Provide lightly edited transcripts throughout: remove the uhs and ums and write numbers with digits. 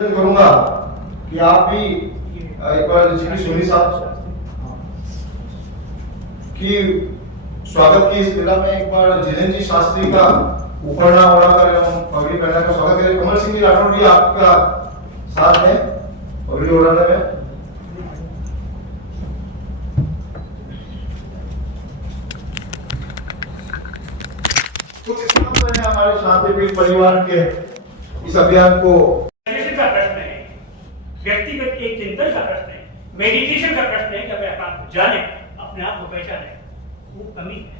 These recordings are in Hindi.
करूंगा कि आप भी एक बार श्री सोनी साहब की स्वागत की इस मेला में एक बार जितेंद्र जी शास्त्री का उपरना उड़ाकर हम पगड़ी पहना का स्वागत करें। कमल सिंह जी राठौड़ जी आपका साथ है पगड़ी उड़ाने में। कुछ इस तरह से हमारे शांतिप्रिय परिवार के इस अभियान को का प्रश्न है, व्यक्तिगत एक चिंतन का प्रश्न है, मेडिटेशन का प्रश्न है कि अपने आप को जाने, अपने आप को पहचाने, वो कमी है।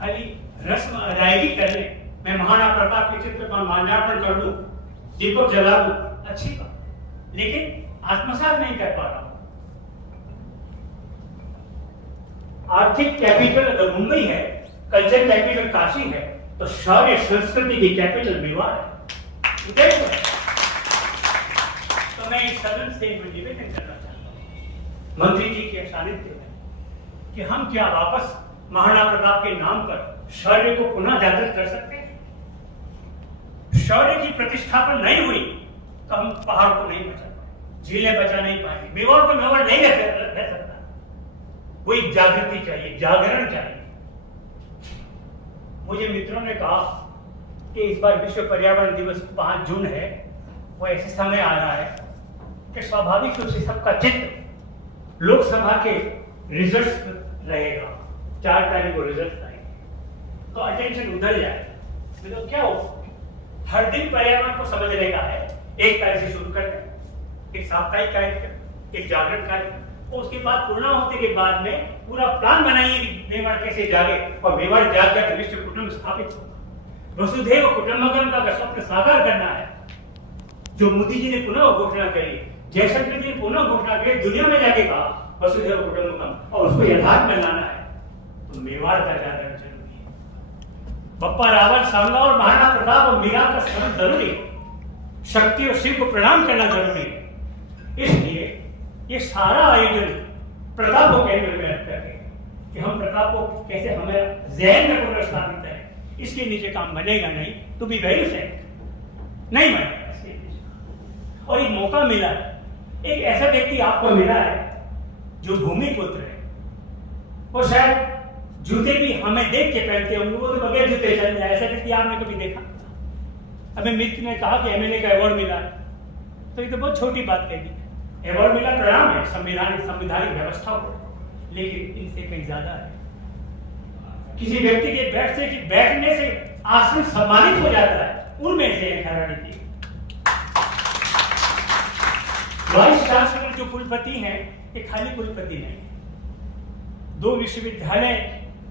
खाली रस्म अदायगी करने, मैं महाराणा प्रताप के चित्र पर माल्यार्पण कर दूं, दीपक जला दूं, अच्छी बात, लेकिन आत्मसात नहीं कर पा रहा हूं। आर्थिक कैपिटल अगर मुंबई है, कल्चर कैपिटल काशी है, तो शौर्य संस्कृति की कैपिटल मेवाड़ है। तो मैं इस सदन से निवेदन करना चाहता हूं मंत्री जी के सानिध्य में कि हम क्या वापस महाराणा प्रताप के नाम पर शौर्य को पुनः जागृत कर सकते हैं। शौर्य की प्रतिष्ठापन नहीं हुई तो हम पहाड़ को नहीं बचा पाए, झीलें बचा नहीं पाएंगे, मेवाड़ को मेवाड़ नहीं रह सकता। वो एक जागृति चाहिए, जागरण चाहिए। मुझे मित्रों ने कहा कि इस बार विश्व पर्यावरण दिवस 5 जून है, वो ऐसे समय आ रहा है कि स्वाभाविक रूप से सबका चित्त लोकसभा के रिजल्ट्स रहेगा। 4 तारीख को रिजल्ट आएंगे तो अटेंशन उधर जाए। तो क्या हो, हर दिन पर्यावरण को समझने का है। 1 तारीख से शुरू करते हैं, एक साप्ताहिक कार्यक्रम, एक जागरण कार्यक्रम, और उसके बाद पूर्ण होने के बाद में पूरा प्लान बनाइए कि मेवाड़ कैसे जागे, और मेवाड़ जाग कर विश्व कुटुंब स्थापित हो। वसुधैव कुटुंबकम का स्वप्न साकार करना है, जो मोदी जी ने पुनः घोषणा करी, जयशंकर जी ने पुनः घोषणा करी, दुनिया में जाके कहा वसुधैव कुटुंबकम, और उसको यथार्थ में लाना है तो मेवाड़ का जागरण जरूरी है। बप्पा रावल, सांगा और महाराणा प्रताप और मीरा का स्मरण जरूरी है। शक्ति और शिव को प्रणाम करना जरूरी है। इसलिए ये सारा आयोजन प्रताप को केंद्र में रख करके कि हम प्रताप को कैसे हमें जहन में पुनर्स्थापित करें, इसके नीचे काम बनेगा नहीं। टू बी वेरी फ्रैंक, नहीं बनेगा इसके नीचे। और एक मौका मिला है, एक ऐसा व्यक्ति आपको मिला है जो भूमिपुत्र है। वो शायद जूते भी हमें देख के पहनते होंगे, वो तो बगैर जूते चल जाए, ऐसा व्यक्ति आपने कभी देखा? हमें मित्र ने कहा कि एमएलए का अवार्ड मिला है, तो ये तो बहुत छोटी बात कह दी। अवार्ड मिला, प्रणाम है संवैधानिक व्यवस्था को, लेकिन इनसे कहीं ज्यादा है। किसी व्यक्ति के बैठने से आसन सम्मानित हो जाता है, उनमें से एक खराड़ी थी। वाइस चांसलर जो कुलपति हैं, ये खाली कुलपति नहीं, 2 विश्वविद्यालय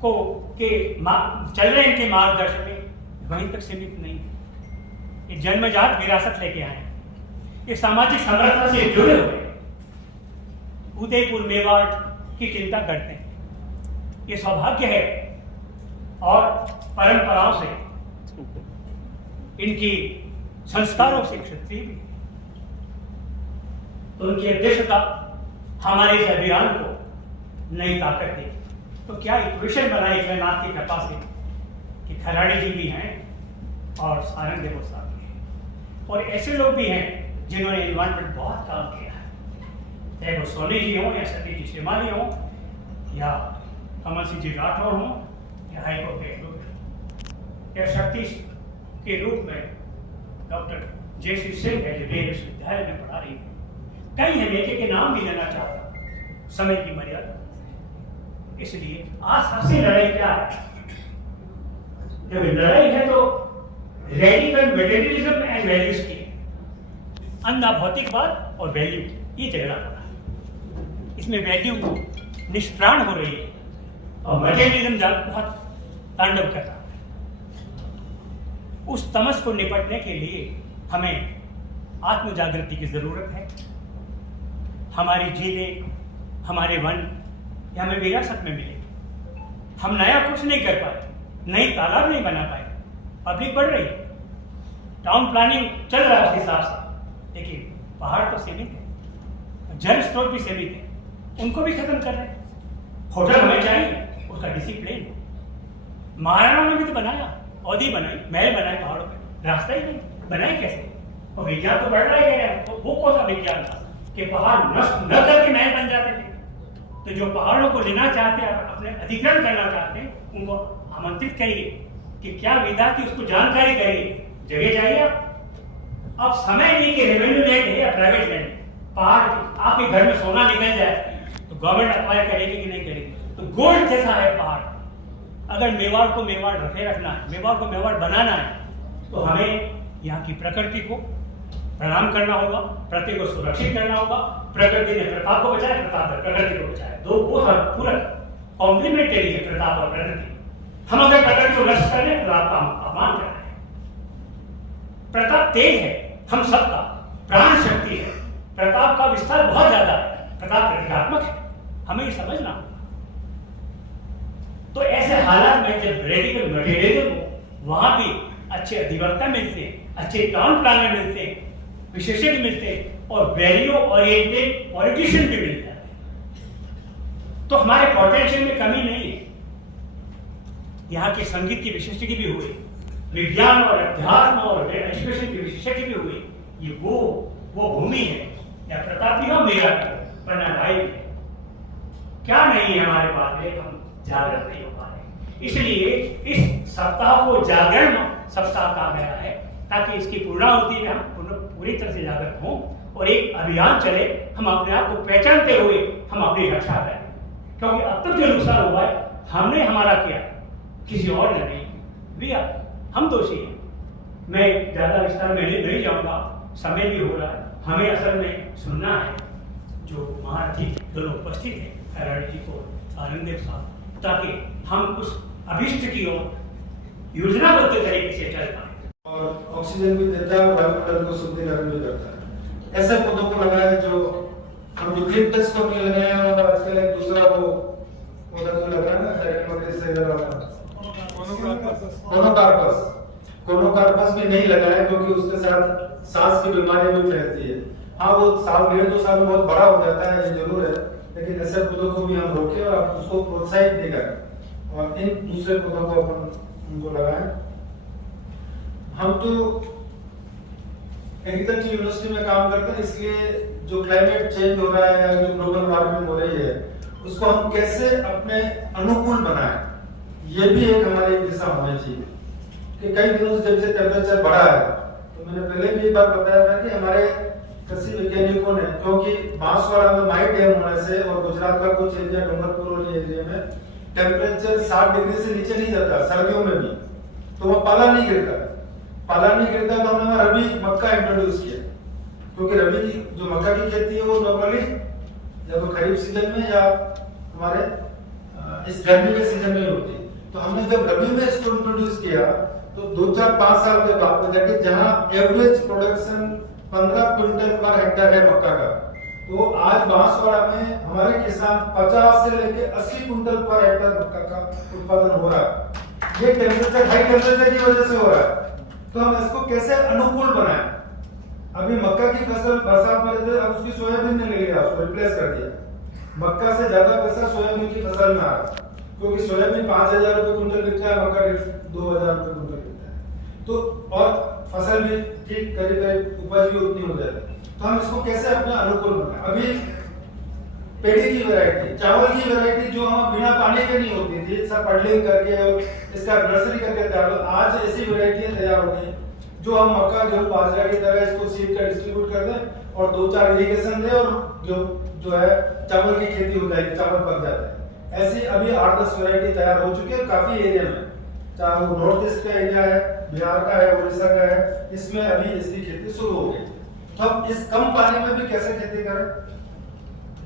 को के चल रहे इनके मार्गदर्शन में, वहीं तक सीमित नहीं है। ये जन्मजात विरासत लेके आए, ये सामाजिक संरचना से जुड़े हुए, उदयपुर मेवाड़ की चिंता करते हैं। ये सौभाग्य है, और परंपराओं से, इनकी संस्कारों से क्षत्रिय भी, तो उनकी अध्यक्षता हमारे इस अभियान को नई ताकत देगी। तो क्या इक्वेशन बनाई जगन्नाथ की कृपा से कि खराड़ी जी भी हैं और सारंग देव साहब भी हैं, और ऐसे लोग भी हैं जिन्होंने एनवायरमेंट बहुत काम किया है, चाहे वो सोनी जी हों या सतीश जी श्रीमाली हों या कमल सिंह जी राठौर हों या हाईकोर्ट के लोग, या शक्ति के रूप में डॉक्टर जयश्री सिंह है जो डीएवी विश्वविद्यालय में पढ़ा रही है। कई हैं, एक के नाम भी लेना चाहता, समय की मर्यादा। इसलिए आज सबसे लड़ाई क्या है? जब लड़ाई है तो रेडिकल मटेरियलिज्म एंड वैल्यूज की, अंधा भौतिकवाद और वैल्यू, ये झगड़ा हो रहा है। इसमें वैल्यू निष्प्राण हो रही है और मटेरियलिज्म बहुत तांडव कर रहा है। उस तमस को निपटने के लिए हमें आत्म जागृति की जरूरत है। हमारी झीलें, हमारे वन ये हमें विरासत में मिले। हम नया कुछ नहीं कर पाए, नई तालाब नहीं बना पाए, पब्लिक बढ़ रही है, टाउन प्लानिंग चल रहा है उस हिसाब से, लेकिन पहाड़ तो सीमित है, जल स्रोत भी सीमित है, उनको भी खत्म कर रहे हैं। होटल हमें चाहिए, उसका डिसिप्लिन। महाराणा ने भी तो बनाया, औधी बनाई, महल बनाए पहाड़ों पे, रास्ता ही नहीं बनाए कैसे? और विज्ञान तो बढ़ रहा है, वो कौन सा विज्ञान था कि पहाड़ नष्ट न करके नए बन जाते थे। तो जो पहाड़ों को लेना चाहते हैं, अपने अधिग्रहण करना चाहते हैं, उनको आमंत्रित करिए कि क्या विधा की उसको जानकारी करिए, जगह जाइए आप। अब समय नहीं कि रेवेन्यू लैंड है या प्राइवेट लैंड, पहाड़ आपके घर में सोना निकल जाए तो गवर्नमेंट अक्वायर करेगी कि नहीं करेगी। तो गोल्ड जैसा है पहाड़। अगर मेवाड़ को मेवाड़ रखे रखना है, मेवाड़ को मेवाड़ बनाना है, तो हमें यहाँ की प्रकृति को प्रणाम करना होगा, प्रकृति को सुरक्षित करना होगा। प्रकृति ने प्रताप को बचाया, प्रताप ने प्रकृति को बचाया, दो बहुत पूरक कॉम्प्लीमेंटरी है प्रताप और प्रकृति। हम अगर प्रकृति को नष्ट कर रहे, प्रताप का अपमान कर रहे हैं। प्रताप तेज है, हम सबका प्राण शक्ति है, प्रताप का विस्तार बहुत ज्यादा है, प्रताप प्रतीकात्मक है, हमें ये समझना होगा। तो ऐसे हालात में जब रेडिकल मटेरियलिज्म हो, वहां भी अच्छे अधिवक्ता मिलते हैं, अच्छे टाउन प्लानर मिलते हैं, विशेषज्ञ मिलते हैं और वैल्यू ओरिएंटेड पॉलिटिशियन भी मिलते हैं। तो हमारे पोटेंशियल में कमी नहीं है। यहाँ के संगीत के विशेषज्ञ भी हुए, विज्ञान और अध्यात्म और एजुकेशन के विशेषज्ञ भी हुए। ये वो भूमि है या प्रताप भी हो, मेरा भी, पन्ना भाई भी है। क्या नहीं है हमारे पास में, हम जागृत नहीं हो पा रहे। इसलिए इस सप्ताह को जागरण सप्ताह कहा गया है, ताकि इसकी पूर्णाहुति में हम पूरी तरह से जागृत हों और एक अभियान चले, हम अपने आप को पहचानते हुए हम अपनी रक्षा करें। क्योंकि अब तक जो नुकसान हुआ है, हमने हमारा किया, किसी और ने नहीं। हम दोषी हैं। मैं ज्यादा विस्तार में नहीं जाऊंगा, समय भी हो रहा है। हमें असल में सुनना है जो महारथी दोनों उपस्थित हैं, खैराड़ी जी को, आनंदेव साहब, ताकि हम उस अभिष्ट की ओर योजनाबद्ध तरीके से चल पाए। और ऑक्सीजन भी देता है, वायुमंडल को शुद्धिकरण भी करता है। ऐसे पौधों को लगाया जो हम यूकेलिप्टस को भी लगाए हैं, और आजकल एक दूसरा वो पौधा जो लगा है ना, डायरेक्ट से लगा कोनोकार्पस भी नहीं लगाया, क्योंकि उसके साथ सांस की बीमारियां भी फैलती है। हाँ, वो साल 1.5-2 साल में बहुत बड़ा हो जाता है, ये जरूर है, लेकिन ऐसे पौधों को भी हम रोके और उसको प्रोत्साहित देकर और इन दूसरे पौधों को अपन उनको लगाएं। हम तो एग्रीकल्चर यूनिवर्सिटी में काम करते हैं, इसलिए जो क्लाइमेट चेंज हो रहा है या जो ग्लोबल वार्मिंग हो रही है, उसको हम कैसे अपने अनुकूल बनाएं, ये भी एक हमारी दिशा होनी चाहिए। कि कई दिनों से जब से टेम्परेचर बढ़ा है, तो मैंने पहले भी एक बार बताया था कि हमारे कृषि वैज्ञानिकों ने, क्योंकि बांसवाड़ा में माई डैम होने से और गुजरात का कुछ एरिया, डूंगरपुर और एरिया में टेम्परेचर 60 डिग्री से नीचे नहीं जाता सर्दियों में भी, तो वह पाला नहीं गिरता। तो हमने वहाँ रबी मक्का इंट्रोड्यूस किया, क्योंकि रबी की जो मक्का की खेती है वो नॉर्मली या तो खरीफ सीजन में या हमारे इस गर्मी के सीजन में होती है। तो हमने जब रबी में इसको इंट्रोड्यूस किया, तो 2-4-5 साल के बाद जाके जहाँ average production 15 quintal per hectare है मक्का का, तो आज बांसवाड़ा में हमारे किसान 50 से लेकर 80 क्विंटल पर हेक्टेयर मक्का का उत्पादन हो रहा है। ये टेम्परेचर, हाई टेम्परेचर की वजह से हो रहा है। तो हम इसको कैसे अनुकूल बनाएं? अभी मक्का की फसल बरसात में रहते, अब उसकी सोयाबीन ने ले लिया, उसको रिप्लेस कर दिया। मक्का से ज्यादा पैसा सोयाबीन की फसल में आ रहा है, क्योंकि सोयाबीन 5,000 रुपए क्विंटल बिकता है, मक्का 2,000 रुपए क्विंटल बिकता है। तो और फसल भी ठीक करीब उपज भी उतनी हो जाती है। तो हम इसको कैसे अपने अनुकूल बनाएं? अभी पेड़ी की वैरायटी, चावल की वैरायटी जो हम बिना पानी के नहीं होती थी, सब पडलिंग करके और इसका नर्सरी करके तैयार, आज ऐसी वैरायटियां तैयार हो गई जो हम मक्का जो बाजरा की तरह इसको सीड का डिस्ट्रीब्यूट कर दें और 2-4 इरिगेशन दे और जो है चावल की खेती हो जाएगी, चावल पक जाता है। ऐसी अभी 8-10 वैरायटी तैयार हो चुकी है काफी एरिया में, चाहे वो नॉर्थ ईस्ट का एरिया है, बिहार का है, उड़ीसा का है, इसमें अभी इसकी खेती शुरू हो गई। तो हम इस कम पानी में भी कैसे खेती करें,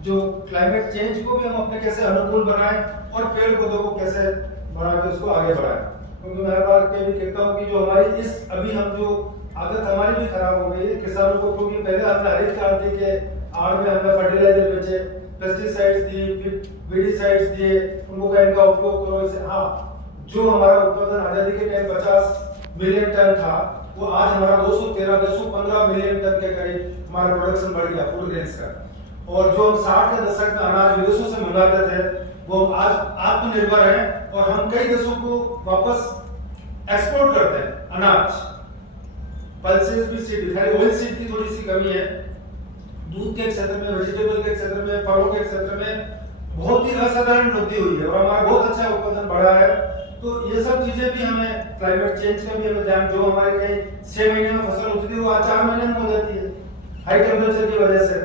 जो क्लाइमेट चेंज को भी हम अपने कैसे अनुकूल बनाएं और पेड़ पौधों को कैसे बना के उसको आगे बढ़ाएं। क्योंकि मैं बार भी कहता हूँ कि जो हमारी इस अभी हम जो आदत हमारी भी खराब हो गई है किसानों को, क्योंकि पहले हमने हरित क्रांति के आड़ में हमने फर्टिलाइजर बेचे, पेस्टिसाइड्स दिए, वीडिसाइड्स दिए, उनको का इनका उपयोग करो। इसे हाँ, जो हमारा उत्पादन आजादी के टाइम 50 मिलियन टन था, वो आज हमारा 213-215 मिलियन टन के करीब हमारा प्रोडक्शन बढ़ गया फूड ग्रेन्स का। और जो हम 60 के दशक में अनाज विदेशों से मंगाते थे, वो हम आज आत्मनिर्भर हैं और हम कई देशों को वापस एक्सपोर्ट करते हैं अनाज। पल्सेस भी सीड, खाली ऑयल सीड की थोड़ी सी कमी है। दूध के क्षेत्र में, वेजिटेबल के क्षेत्र में, फलों के क्षेत्र में बहुत ही असाधारण वृद्धि हुई है और हमारा बहुत अच्छा उत्पादन बढ़ा है। तो ये सब चीजें भी हमें, क्लाइमेट चेंज का भी हमें ध्यान, जो हमारे कहीं 6 महीने में फसल होती थी वो आज 4 महीने में हो जाती है हाई टेम्परेचर की वजह से।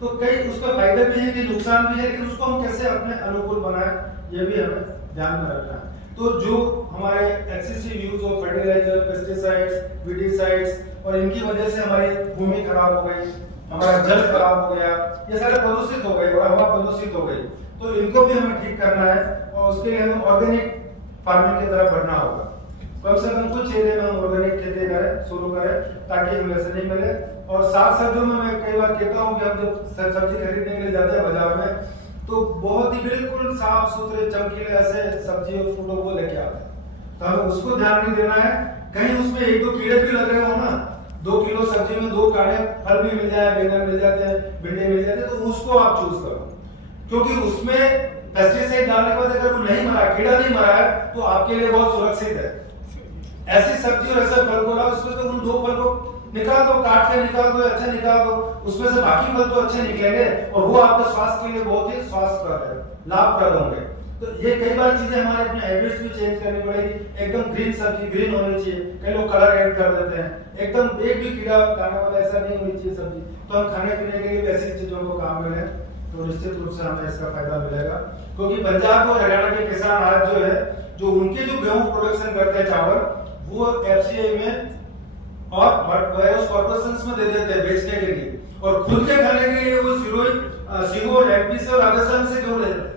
तो कई उसका फायदा भी है कि नुकसान भी है, कि उसको हम कैसे अपने अनुकूल बनाएं, ये भी हमें ध्यान में रखना है। तो जो हमारे excessive use of fertiliser, pesticides, weedicides और इनकी वजह से हमारी भूमि खराब हो गई, हमारा जल खराब हो गया, ये सारे प्रदूषित हो गए और हवा प्रदूषित हो गई। तो इनको भी हमें ठीक करना है और उसके लिए हमें ऑर्गेनिक फार्मिंग की तरफ बढ़ना होगा। कम से कम कुछ एरिया में हम ऑर्गेनिक खेती करें, शुरू करें, ताकि हमें ऐसे नहीं मिले। और साथ साथ जो मैं कई बार कहता हूँ कि हम जब सब्जी खरीदने के लिए जाते हैं बाजार में, तो बहुत ही बिल्कुल साफ सुथरे चमकीले ऐसे सब्जी और फूलों को लेके आते हैं। तो हमें उसको ध्यान नहीं देना है, कहीं उसमें 1-2 कीड़े भी लग रहे हो ना, 2 किलो सब्जी में 2 काले फल भी मिल जाए, बैंगन मिल जाते हैं, भिंडी मिल जाते हैं, तो उसको आप चूज करो। क्योंकि उसमें पेस्टिसाइड डालने के बाद अगर वो नहीं मरा, कीड़ा नहीं मरा है, तो आपके लिए बहुत सुरक्षित है। ऐसी सब्जी और ऐसे फल को लाओ, उसमें तो उन 2 फल को निकाल दो, काट के निकाल दो, अच्छे निकाल दो, उसमें से बाकी फल तो अच्छे निकलेंगे और वो आपके स्वास्थ्य के लिए बहुत ही स्वास्थ्यप्रद लाभप्रद होंगे। तो ये कई बार चीजें हमारे अपने हैबिट्स भी चेंज करनी पड़ेगी। एकदम ग्रीन सब्जी, ग्रीन होनी चाहिए, कई लोग कलर ऐड कर देते हैं, एकदम एक भी कीड़ा खाने वाला ऐसा नहीं होनी चाहिए सब्जी। तो हम खाने पीने के लिए भी ऐसी चीजों को काम में लें तो निश्चित रूप से हमें इसका फायदा मिलेगा। क्योंकि पंजाब और हरियाणा के किसान आज जो है, जो उनके जो गेहूं प्रोडक्शन करते हैं चावल, वो एफसीआई में और वेयरहाउस कॉर्पोरेशंस में दे देते हैं बेचने के लिए, और खुद के खाने के लिए वो सीहोर, एमपी से और राजस्थान से गेहूं ले जाते हैं,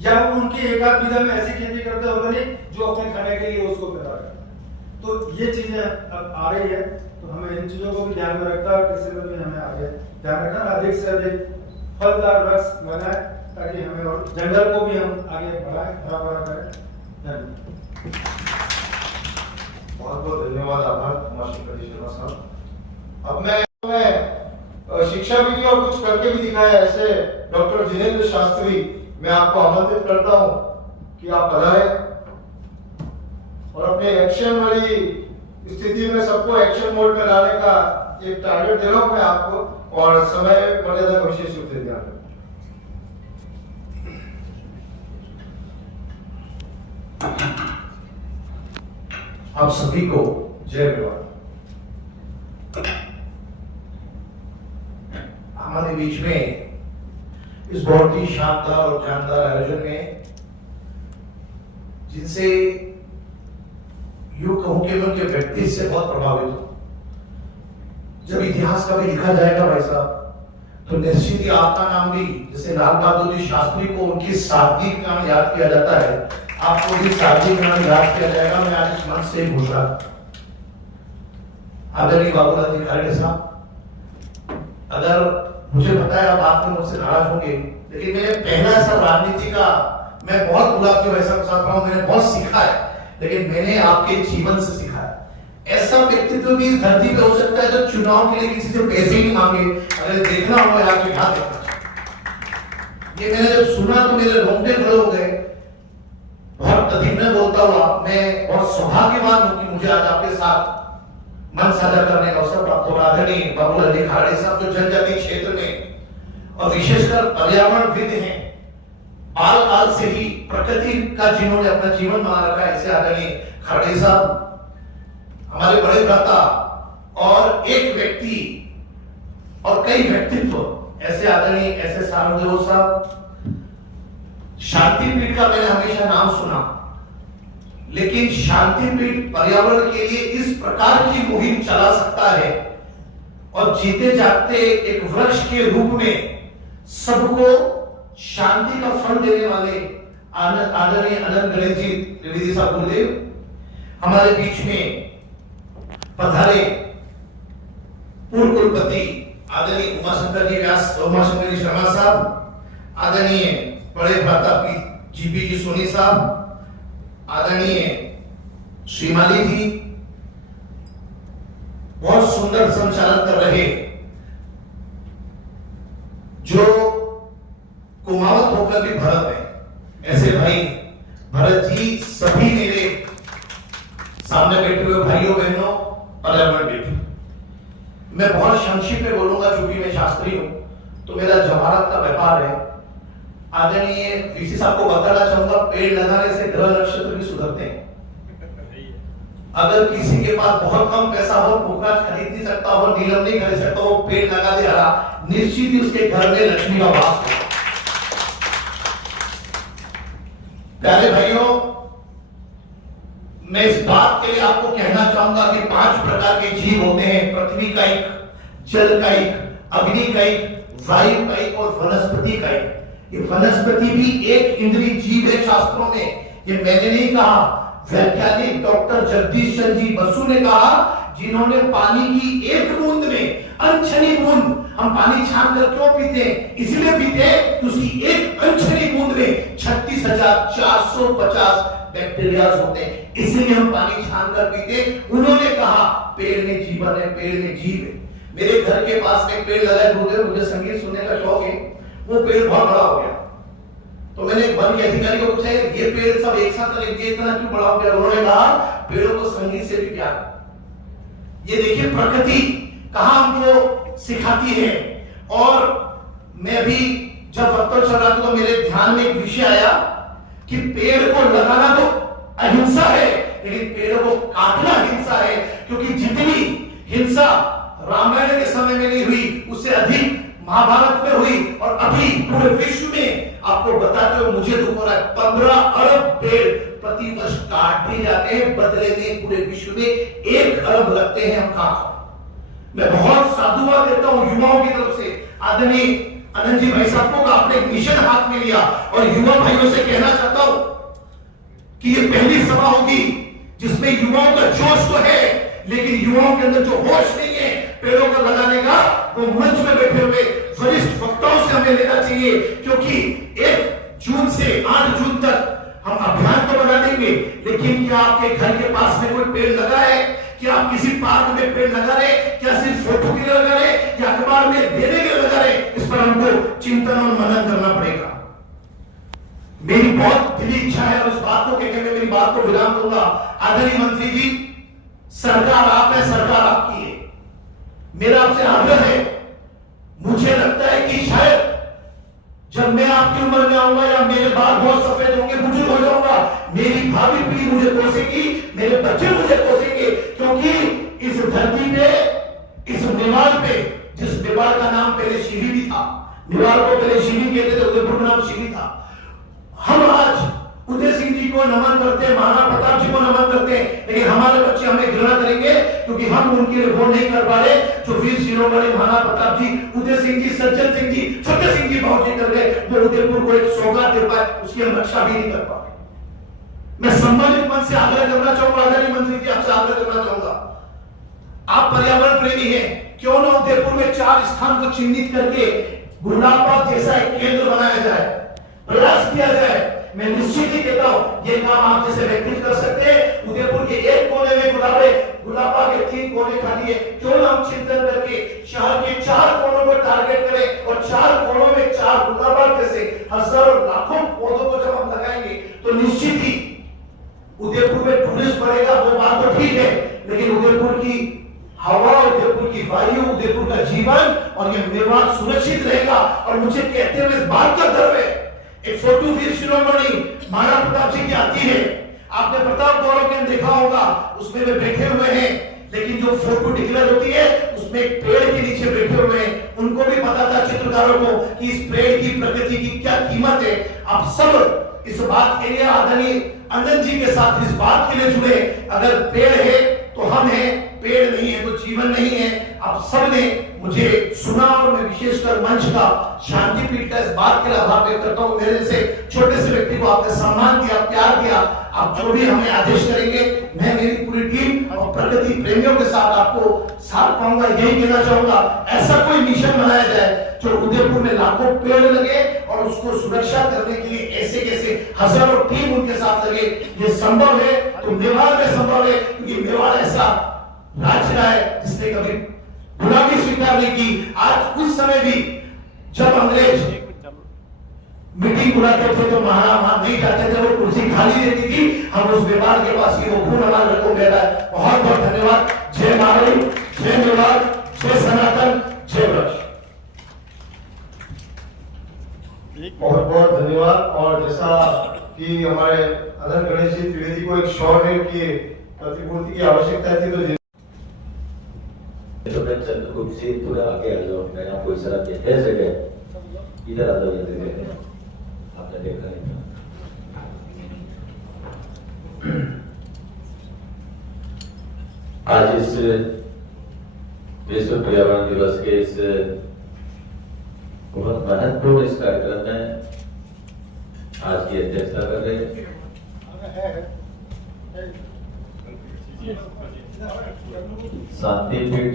या वो उनकी एक आध बीघा में ऐसी खेती करते होगा नहीं जो अपने खाने के लिए उसको पैदा करे। तो ये चीजें अब आ रही है, तो हमें इन चीजों को भी ध्यान में रखना है, किसी में भी हमें आगे ध्यान रखना, अधिक से अधिक फलदार वृक्ष लगाएं ताकि हमें, और जंगल को भी हम आगे बढ़ाएं, हरा भरा करें। धन्यवाद। बहुत बहुत धन्यवाद, आभार कुमार शंकर शर्मा साहब। अब मैं शिक्षा भी दी और कुछ करके भी दिखाया, ऐसे डॉक्टर जिनेंद्र शास्त्री, मैं आपको आमंत्रित करता हूं कि आप पधारे और अपने एक्शन वाली स्थिति में सबको एक्शन मोड में लाने का एक टारगेट दे रहा हूं मैं आपको, और समय मर्यादा का विशेष रूप से ध्यान रखें। आप सभी को जय विवाह। हमारे बीच में इस बहुत ही शानदार और जानदार आयोजन में, जिनसे यूं कहूं कि मैं उनके व्यक्तित्व से बहुत प्रभावित हूं। जब इतिहास का भी लिखा जाएगा भाई साहब, तो निश्चित ही आपका नाम भी, जैसे लाल बहादुर जी शास्त्री को उनकी सादगी का नाम याद किया जाता है, आपको भी सादगी का नाम याद किया जाएगा। मैं आज इस मंच से घोषणा, आदरणीय बाबूलाल जी खारेडे साहब, अगर मुझे पता है अब आप मुझसे नाराज होंगे, लेकिन मैंने पहला ऐसा राजनीति का, मैं बहुत बुरा क्यों ऐसा साथ रहा हूं, मैंने बहुत सीखा है, लेकिन मैंने आपके जीवन से सीखा है। ऐसा व्यक्तित्व भी इस धरती पे हो सकता है जो चुनाव के लिए किसी से पैसे ही नहीं मांगे, अगर देखना हो आपके हाथ देखना। ये मैंने जब सुना तो मेरे रोंगटे खड़े हो गए। बहुत अधिक में बोलता हुआ, मैं बहुत सौभाग्यवान हूं कि मुझे आज आपके साथ मन साझा करने का अवसर प्राप्त हो। आदरणीय बाबूलाल जी खारेडे साहब जो जनजातीय क्षेत्र में और विशेषकर पर्यावरणविद हैं, बाल काल से ही प्रकृति का जिन्होंने अपना जीवन बना रखा है, ऐसे आदरणीय खारेडे साहब हमारे बड़े भ्राता, और एक व्यक्ति और कई व्यक्तित्व ऐसे आदरणीय ऐसे सामदेव साहब। शांतिपीठ का मैंने हमेशा नाम सुना, लेकिन शांतिपीठ पर्यावरण के लिए इस प्रकार की मुहिम चला सकता है और जीते जागते एक वृक्ष के रूप में सबको शांति का फल देने वाले आदरणीय अनंत गणेश जी त्रिवेदी साहब गुरुदेव हमारे बीच में पधारे। पूर्व कुलपति आदरणीय उमाशंकर जी व्यास, उमाशंकर जी शर्मा साहब, आदरणीय बड़े भ्राता जीपी जी सोनी साहब, आदरणीय श्रीमाली जी, बहुत सुंदर संचालन कर रहे, जो कुमावत होकर भी भरत है, ऐसे भाई भरत जी, सभी मेरे सामने बैठे हुए भाइयों बहनों, पर्यावरण मैं बहुत संक्षिप्त में बोलूंगा, चूंकि मैं शास्त्री हूं तो मेरा जमानत का व्यापार है। आदरणीय वीसी साहब को बताना चाहूंगा, पेड़ लगाने से ग्रह नक्षत्र भी सुधरते हैं। अगर किसी के पास बहुत कम पैसा हो, पोखराज खरीद नहीं सकता हो, नीलम नहीं खरीद सकता हो, पेड़ लगा दे रहा, निश्चित ही उसके घर में लक्ष्मी का वास हो। प्यारे भाइयों, मैं इस बात के लिए आपको कहना चाहूंगा कि 5 प्रकार के जीव होते हैं। पृथ्वी का एक, जल का एक, अग्नि का एक, वायु का एक और वनस्पति का एक। ये वनस्पति भी एक इंद्रिय जीव है शास्त्रों में। ये मैंने नहीं कहा, वैज्ञानिक डॉक्टर जगदीश चंद्र जी बसु ने कहा, जिन्होंने पानी की एक बूंद में, अनछनी बूंद, हम पानी छान कर क्यों पीते हैं? इसलिए पीते हैं कि उसकी एक अनछनी बूंद में 36,450 बैक्टीरिया होते हैं, इसलिए हम पानी छान कर पीते हैं। उन्होंने कहा पेड़ में जीवन है, पेड़ में जीव है। मेरे घर के पास में पेड़ लगाए, मुझे संगीत सुनने का शौक है, वो पेड़ बहुत बड़ा हो गया। तो मैंने वन के अधिकारी को पूछा, ये पेड़ सब एक साथ लगे, इतना क्यों बड़ा हो गया? उन्होंने कहा पेड़ों को संगीत से भी प्यार। ये देखिए प्रकृति कहां हमको सिखाती है। और मैं भी जब वक्तव्य चल रहा था तो मेरे ध्यान में एक विषय आया कि पेड़ को लगाना तो अहिंसा है, लेकिन पेड़ों को काटना हिंसा है। क्योंकि जितनी हिंसा रामायण के समय में नहीं हुई, उससे अधिक महाभारत में हुई। और अभी पूरे विश्व में आपको बताते हुए मुझे दुख हो रहा है, 15 अरब पेड़ प्रति वर्ष काट दिए जाते हैं, बदले में पूरे विश्व में 1 अरब लगते हैं। हम कहां? मैं बहुत साधुवाद देता हूं युवाओं की तरफ से। आदरणीय आनंद जी भाई साहब को आपने एक मिशन हाथ में लिया, और युवा भाइयों से कहना चाहता हूं कि ये पहली सभा होगी जिसमें युवाओं का जोश तो है, लेकिन युवाओं के अंदर जो होश नहीं है पेड़ों को लगाने का, वो मंच में बैठे हुए वरिष्ठ वक्ताओं से हमें लेना चाहिए। क्योंकि 1 जून से 8 जून तक हम अभियान तो बना देंगे, लेकिन क्या आपके घर के पास में कोई पेड़ लगा है? क्या आप किसी पार्क में पेड़ लगा रहे? क्या सिर्फ फोटो के लिए लगा रहे, या अखबार में देने के लिए लगा रहे? इस पर हमको चिंतन और मनन करना पड़ेगा। मेरी बहुत दिली इच्छा है, और उस बात को कहकर मैं मेरी बात को विराम दूंगा। आदरणीय मंत्री जी, सरकार आप है, सरकार आपकी है। मेरा आपसे आग्रह है, मुझे लगता है कि शायद जब मैं आपकी उम्र में आऊंगा या मेरे बाल बहुत सफेद होंगे, बुजुर्ग हो जाऊंगा, मेरी भावी पीढ़ी मुझे कोसेगी, मेरे बच्चे मुझे कोसेंगे। क्योंकि इस धरती पे, इस मेवाड़ पे, जिस मेवाड़ का नाम पहले शिवी भी था, मेवाड़ को पहले शिवी कहते थे, उदयपुर नाम शिवी था। हम आज उदय सिंह जी को नमन करते हैं, महाराणा प्रताप जी को नमन करते हैं, लेकिन हमारे बच्चे हमें घृणा करेंगे क्योंकि हम उनके लिए वोट नहीं कर पा रहे जो वीर शिरोमणि महाराणा प्रताप जी, उदय सिंह जी, सज्जन सिंह जी, फतेह सिंह जी बहुत जी कर गए, जो उदयपुर को एक सौगात दे पाए, उसकी हम रक्षा भी नहीं कर पा रहे। मैं सम्मानित मन से आग्रह करना चाहूंगा, आदरणीय मंत्री जी आपसे आग्रह करना चाहूंगा, आप पर्यावरण प्रेमी हैं, क्यों ना उदयपुर में 4 स्थान को चिन्हित करके गुलाबा जैसा एक केंद्र बनाया जाए, प्रयास किया जाए। मैं निश्चित ही कहता हूं ये काम आप जैसे व्यक्ति कर सकते हैं। उदयपुर के एक कोने में गुलाबा के 3 कोने खाली है, क्यों ना हम चिंतन करके शहर के 4 कोनों को टारगेट करें, और 4 कोनों में 4 गुलाबा जैसे हजारों लाखों पौधों को जब हम लगाएंगे तो निश्चित ही उदयपुर में टूरिस्ट बढ़ेगा। वो बात तो ठीक है, लेकिन उदयपुर की हवा, उदयपुर की वायु, उदयपुर का जीवन और ये मेवाड़ सुरक्षित रहेगा। और मुझे कहते हुए इस बात का गर्व है, एक फोटो वीर शिरोमणि महाराणा प्रताप जी की आती है, आपने प्रताप गौरव के देखा होगा, उसमें वे बैठे हुए हैं, लेकिन जो फोटो डिक्लेयर होती है उसमें एक पेड़ के नीचे बैठे हुए हैं। उनको भी पता था चित्रकारों को कि इस पेड़ की, प्रकृति की क्या कीमत है। आप सब इस बात के लिए आदरणीय आनंद जी के साथ इस बात के लिए जुड़े, अगर पेड़ है तो हम हैं, पेड़ नहीं है तो जीवन नहीं है। आप सब ने मुझे सुना, और मैं विशेषकर मंच का, शांतिपीठ का इस बात के लिए आभार व्यक्त करता हूं। मेरे से छोटे से व्यक्ति को आपने सम्मान दिया, प्यार दिया। आप जो भी हमें आदेश करेंगे, मैं मेरी पूरी टीम और प्रकृति प्रेमियों के साथ आपको साथ पाऊंगा। यही कहना चाहूंगा, ऐसा कोई मिशन बनाया जाए जो उदयपुर में लाखों पेड़ लगे और उसको सुरक्षा करने के लिए ऐसे कैसे हजारों टीम उनके साथ लगे। ये संभव है तो मेवाड़ में संभव है, क्योंकि मेवाड़ ऐसा राज्य रहा है जिसने कभी गुलामी स्वीकार नहीं की। आज उस समय भी जब अंग्रेज मीटिंग बुलाते थे तो महाराणा नहीं जाते थे, वो कुर्सी खाली रहती थी। हम उस मेवाड़ के पास ही, वो खून हमारे को मिला है। बहुत बहुत धन्यवाद। जय महाराणी, जय मेवाड़, जय सनातन, जय वृक्ष। बहुत बहुत धन्यवाद। और जैसा कि हमारे आदरणीय गणेश जी त्रिवेदी को एक शॉर्ट रेट की प्रतिपूर्ति की आवश्यकता थी, तो मैं चंद्रगुप्त से थोड़ा आगे आ जाओ, मैं आपको इशारा किया है जगह, इधर आ जाओ, इधर आपने देखा नहीं। आज इस विश्व पर्यावरण दिवस के इस बहुत महत्वपूर्ण इस कार्यक्रम में आज की अध्यक्षता कर रहे हैं शांति पीठ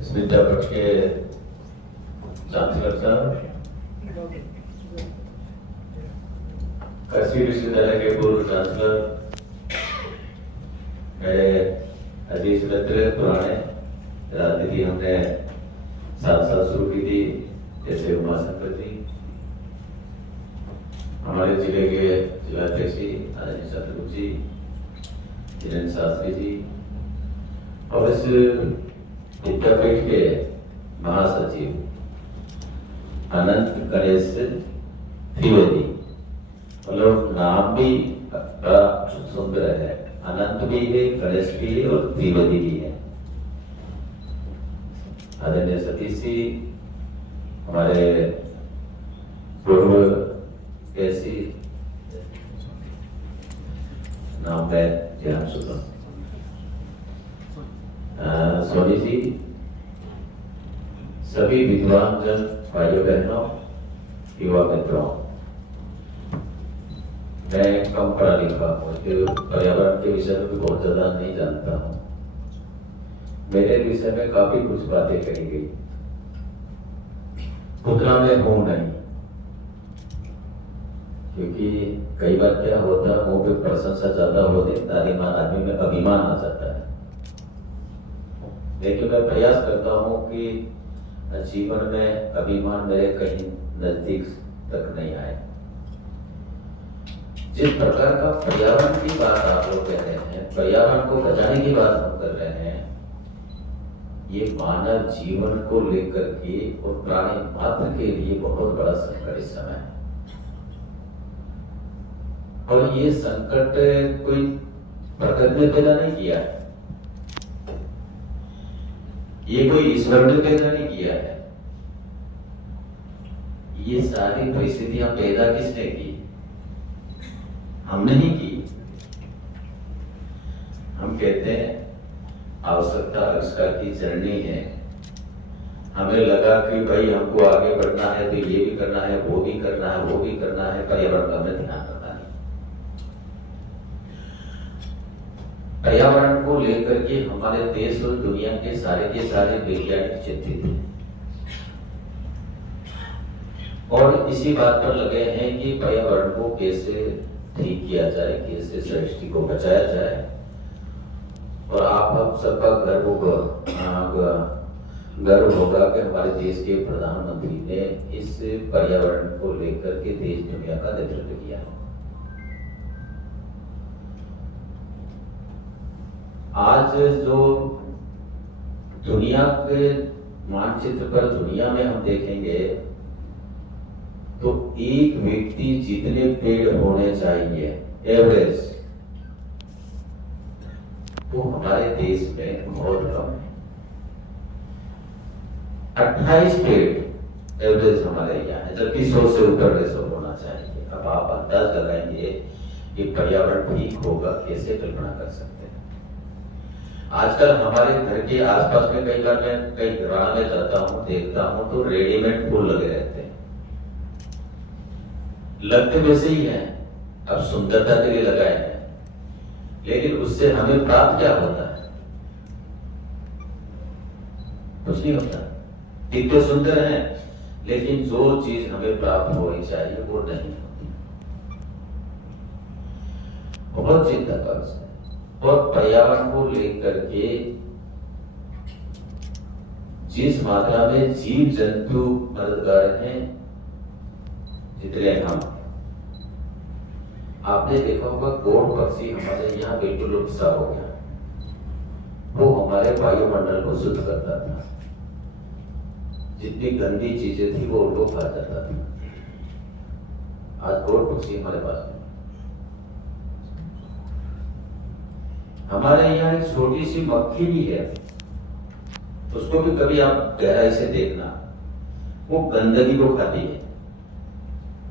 इस विद्यापीठ के चांसलर साहब, कृषि विश्वविद्यालय के पूर्व चांसलर, मेरे अजीज मित्र, पुराने राजनीति हमने साथ साथ शुरू की थी, जैसे उमाशंकर जी, हमारे जिले के जिलाध्यक्ष जी आदरणीय चंद्रगुप्त जी, जिनेन्द्र शास्त्री जी, और इस विद्यापीठ के महासचिव अनंत गणेश त्रिवेदी, मतलब नाम भी बड़ा सुंदर है, अनंत भी है, गणेश भी है और त्रिवेदी भी है। आदरणीय सतीश जी, हमारे पूर्व कैसी नाम है ध्यान सुनो, सोनी जी, सभी विद्वान जन भाइयों बहनों, युवा मित्रों, मैं कम पढ़ा लिखा हूँ, पर्यावरण के विषय में भी बहुत ज्यादा नहीं जानता हूँ। मेरे विषय में काफी कुछ बातें कही गई, उतना मैं हूं नहीं, क्योंकि कई बार क्या होता है, मुंह पे प्रशंसा ज्यादा होती है, आदमी में अभिमान आ जाता है। लेकिन मैं प्रयास करता हूं कि जीवन में अभिमान मेरे कहीं नजदीक तक नहीं आए। जिस प्रकार का पर्यावरण की बात आप लोग कह रहे हैं, पर्यावरण को बचाने की बात हम कर रहे हैं, ये मानव जीवन को लेकर के और प्राणी मात्र के लिए बहुत बड़ा संकट इस समय है। और ये संकट कोई प्रकृति ने पैदा नहीं किया है, ये कोई ईश्वर ने पैदा नहीं किया है, ये सारी परिस्थितियां पैदा किसने की? हमने ही की। हम कहते हैं आवश्यकता आविष्कार की जर्नी है, हमें लगा कि भाई हमको आगे बढ़ना है तो ये भी करना है, वो भी करना है, वो भी करना है, पर्यावरण का हमें ध्यान रखना है। पर्यावरण को लेकर के हमारे देश और दुनिया के सारे वैज्ञानिक चिंतित हैं और इसी बात पर लगे हैं कि पर्यावरण को कैसे ठीक किया जाए, कैसे सृष्टि को बचाया जाए। और आप हम सबका गर्व होगा कि हमारे देश के प्रधानमंत्री ने इस पर्यावरण को लेकर के देश दुनिया का नेतृत्व किया। आज जो दुनिया के मानचित्र पर दुनिया में हम देखेंगे तो एक व्यक्ति जितने पेड़ होने चाहिए एवरेज, वो हमारे देश में बहुत कम है। 28 पेड़ एवरेज हमारे यहाँ है, जबकि 100 से ऊपर रेशो होना चाहिए। अब आप अंदाज लगाएंगे कि पर्यावरण ठीक होगा कैसे, कल्पना कर सकते हैं। आजकल हमारे घर के आसपास में कई बार मैं कई ग्राम में जाता हूँ, देखता हूँ तो रेडीमेड फूल लगे रहते हैं, लगते वैसे ही हैं, अब सुंदरता के लिए लगाए हैं, लेकिन उससे हमें प्राप्त क्या होता है? कुछ नहीं होता। दिखते सुंदर हैं, लेकिन जो चीज हमें प्राप्त होनी चाहिए वो नहीं होती। बहुत चिंता का विषय। और पर्यावरण को लेकर के जिस मात्रा में जीव जंतु मददगार हैं, जितने हम, आपने देखा होगा गोड पक्षी हमारे यहाँ बिल्कुल लुप्त सा हो गया। वो हमारे वायुमंडल को शुद्ध करता था। जितनी गंदी चीजें थी वो उनको खा जाता था। आज करोड़ पक्षी हमारे पास में। हमारे यहाँ एक छोटी सी मक्खी भी है, उसको भी कभी आप गहराई से देखना, वो गंदगी को खाती है।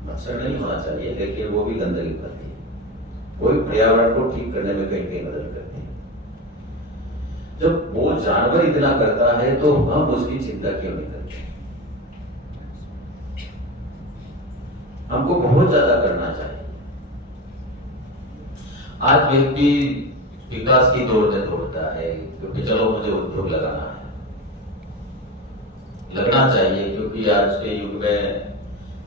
मच्छर नहीं होना चाहिए, लेकिन वो भी गंदगी खाती है। वही पर्यावरण को ठीक करने में कहीं कहीं मदद करती है। जब वो जानवर इतना करता है तो हम उसकी चिंता क्यों नहीं करते? हमको बहुत ज्यादा करना चाहिए। आज व्यक्ति विकास की दौड़ में दौड़ता है क्योंकि चलो मुझे उद्योग लगाना है, लगना चाहिए, क्योंकि आज के युग में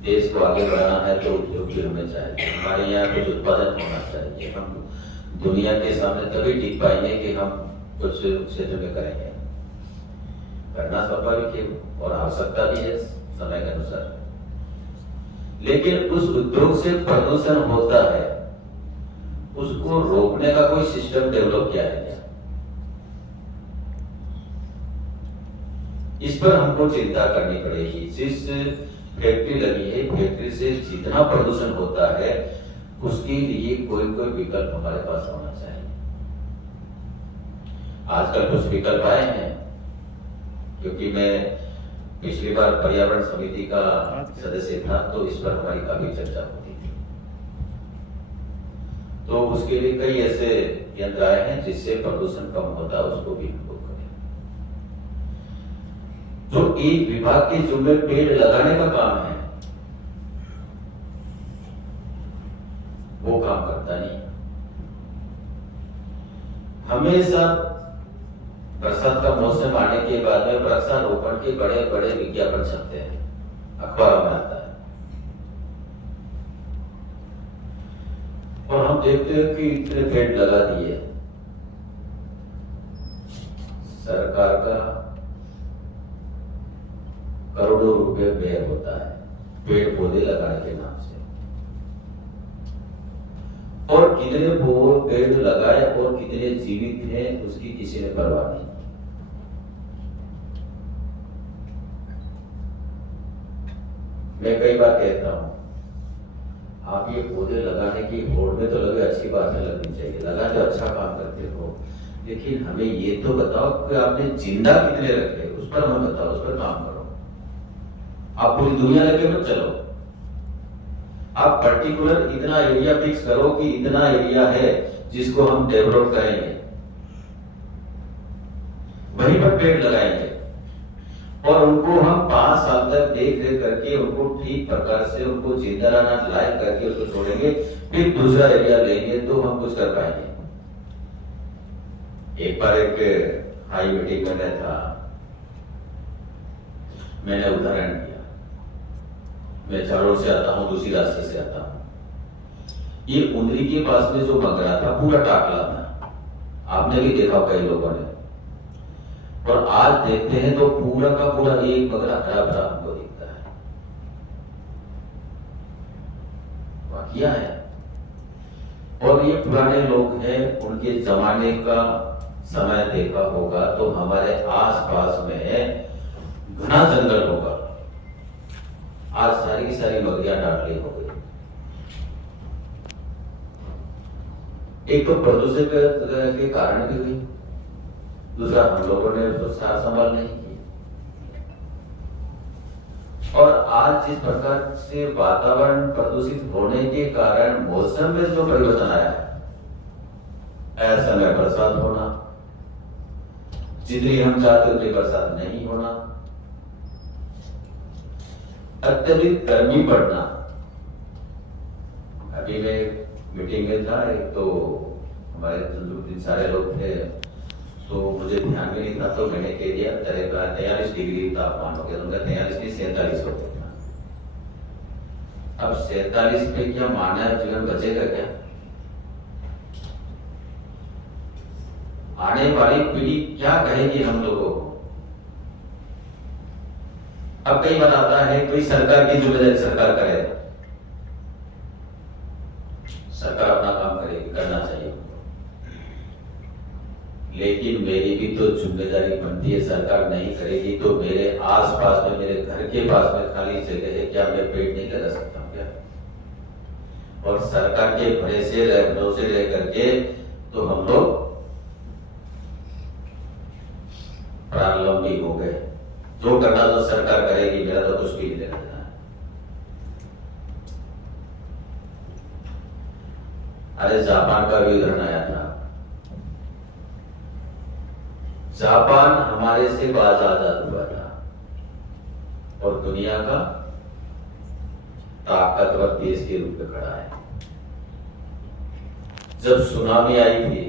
देश को आगे बढ़ाना है तो उद्योग भी होने चाहिए। हमारे यहाँ कुछ उत्पादन होना चाहिए। हम दुनिया के सामने तभी टिक पाएंगे कि हम कुछ क्षेत्र में करेंगे। करना स्वाभाविक है और आवश्यकता भी है समय के अनुसार, लेकिन उस उद्योग से प्रदूषण होता है, उसको रोकने का कोई सिस्टम डेवलप किया है क्या? इस पर हमको चिंता करनी पड़ेगी। जिस फैक्ट्री लगी है, फैक्ट्री से जितना प्रदूषण होता है उसके लिए कोई विकल्प हमारे पास होना चाहिए। आजकल कुछ विकल्प आए हैं, क्योंकि मैं पिछली बार पर्यावरण समिति का सदस्य था तो इस पर हमारी काफी चर्चा होती थी। तो उसके लिए कई ऐसे यंत्र आए हैं जिससे प्रदूषण कम होता है, उसको भी हम लोग करें। जो एक विभाग के जिम्मे पेड़ लगाने का काम है, वो काम करता नहीं। हमेशा बरसात का मौसम आने के बाद में वृक्षारोपण के बड़े बड़े विज्ञापन छपते हैं, अखबारों में आता है, और हम देखते हैं कि इतने पेड़ लगा दिए। सरकार का करोड़ों रुपए व्यय होता है पेड़ पौधे लगाने के नाम से, और कितने वो पेड़ लगाए और कितने जीवित हैं उसकी किसी ने परवाह नहीं। मैं कई बार कहता हूं, आप ये पौधे लगाने की होड़ में तो लगे, अच्छी बात है, लगनी चाहिए, लगा तो अच्छा काम करते हो, लेकिन हमें ये तो बताओ कि आपने जिंदा कितने रखे, उस पर हमें बताओ, उस पर काम करो। आप पूरी दुनिया लेके मत चलो, आप पर्टिकुलर इतना एरिया फिक्स करो कि इतना एरिया है जिसको हम डेवलप करेंगे, वहीं पर पेड़ लगाएंगे और उनको हम 5 साल तक देख रेख करके उनको ठीक प्रकार से उनको जिंदा रहना लायक करके उसको छोड़ेंगे, फिर दूसरा एरिया लेंगे तो हम कुछ कर पाएंगे। एक बार एक हाई मीटिंग में मैं था, मैंने उदाहरण दिया, मैं चारों से आता हूं, दूसरी रास्ते से आता हूं। ये उंदरी के पास में जो मगरा था पूरा टाकला था, आपने भी देखा कई लोगों ने, और आज देखते हैं तो पूरा का पूरा एक मगरा हरा भरा हमको दिखता है। वाकिया है। और ये पुराने लोग हैं, उनके जमाने का समय देखा होगा तो हमारे आसपास में घना जंगल होगा। आज सारी की सारी मगरियां डाटली हो गई। एक तो प्रदूषण के कारण भी हुई, दूसरा हम लोगों ने उसको सार संभाल नहीं की, और आज जिस प्रकार से वातावरण प्रदूषित होने के कारण मौसम में जो परिवर्तन आया है, ऐसा में बरसात होना, जितनी हम चाहते उतनी बरसात नहीं होना, अत्यधिक गर्मी पड़ना। अभी मैं मीटिंग में था, एक तो हमारे सारे लोग थे तो मुझे ध्यान में नहीं था, तो मैंने कह दिया 43 डिग्री तापमान हो गया, तो 43 नहीं 47 हो गया। अब 47 पे क्या मानव जीवन बचेगा क्या? आने वाली पीढ़ी क्या कहेगी हम लोगों को? अब कई बार आता है कोई सरकार की जिम्मेदारी सरकार करे, सरकार अपना काम करेगी, करना चाहिए, लेकिन मेरी भी करेगी तो मेरे आसपास में, मेरे घर के पास में खाली जगह है, क्या मैं पेड़ नहीं लगा सकता हूं क्या? और सरकार के भरोसे रह करके तो हम लोग प्रारंभी हो गए। जो करना तो सरकार करेगी, मेरा तो कुछ भी नहीं लेना देना है। अरे जापान का भी उदाहरण आया था। जापान हमारे से बाज आजाद हुआ था और दुनिया का ताकतवर देश के रूप में खड़ा है। जब सुनामी आई थी,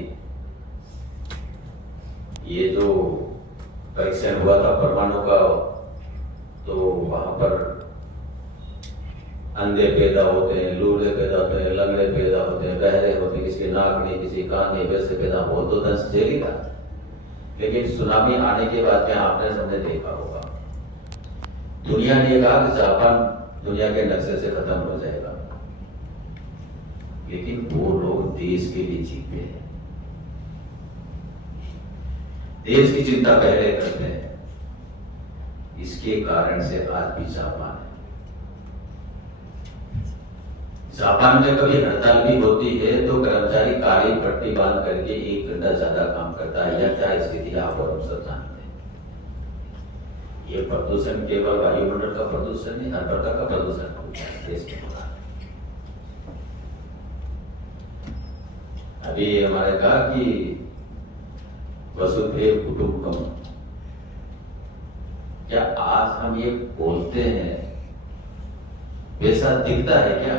ये जो परीक्षण हुआ था परमाणु का, तो वहां पर अंधे पैदा होते हैं, लूले पैदा होते हैं, लंगड़े पैदा होते हैं, बहरे होते हैं, किसी की नाक नहीं, किसी की कान नहीं, वैसे पैदा हो तो दंश झेलेगा। लेकिन सुनामी आने के बाद में आपने सबने देखा होगा, दुनिया ने कहा कि जापान दुनिया के नक्शे से खत्म हो जाएगा, लेकिन वो लोग देश के लिए जीते हैं, देश की चिंता पहले करते हैं। इसके कारण से आज भी जापान है। जापान में कभी हड़ताल भी होती है तो कर्मचारी काली पट्टी बांध करके 1 घंटा ज्यादा काम करता है। यह क्या स्थिति है आप और हम सब जानते हैं। ये प्रदूषण केवल वायुमंडल का प्रदूषण नहीं, हर प्रकार का प्रदूषण होता है देश के बाहर। अभी हमारे कहा कि वसुधैव कुटुंबकम, क्या आज हम ये बोलते हैं वैसा दिखता है क्या?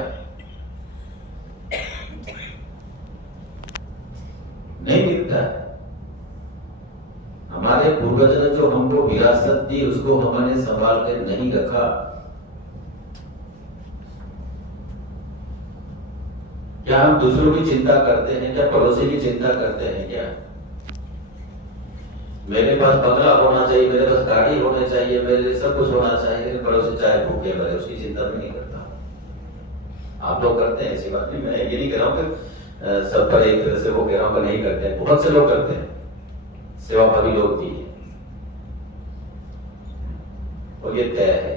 नहीं दिखता है। हमारे पूर्वजों ने जो हमको विरासत दी उसको हमने संभाल कर नहीं रखा। क्या हम दूसरों की चिंता करते हैं क्या? पड़ोसी की चिंता करते हैं क्या? मेरे पास बंगला होना चाहिए, मेरे पास गाड़ी होनी चाहिए, मेरे सब कुछ होना चाहिए, लेकिन पड़ोसी चाहे भूखे मरे उसकी चिंता भी नहीं करता। आप लोग करते हैं, ऐसी बात नहीं, मैं ये नहीं कह रहा हूं कि सब पर एक तरह से वो कह रहा हूं कि नहीं करते हैं, बहुत से लोग करते हैं, सेवाभावी लोग भी हैं, और ये तय है।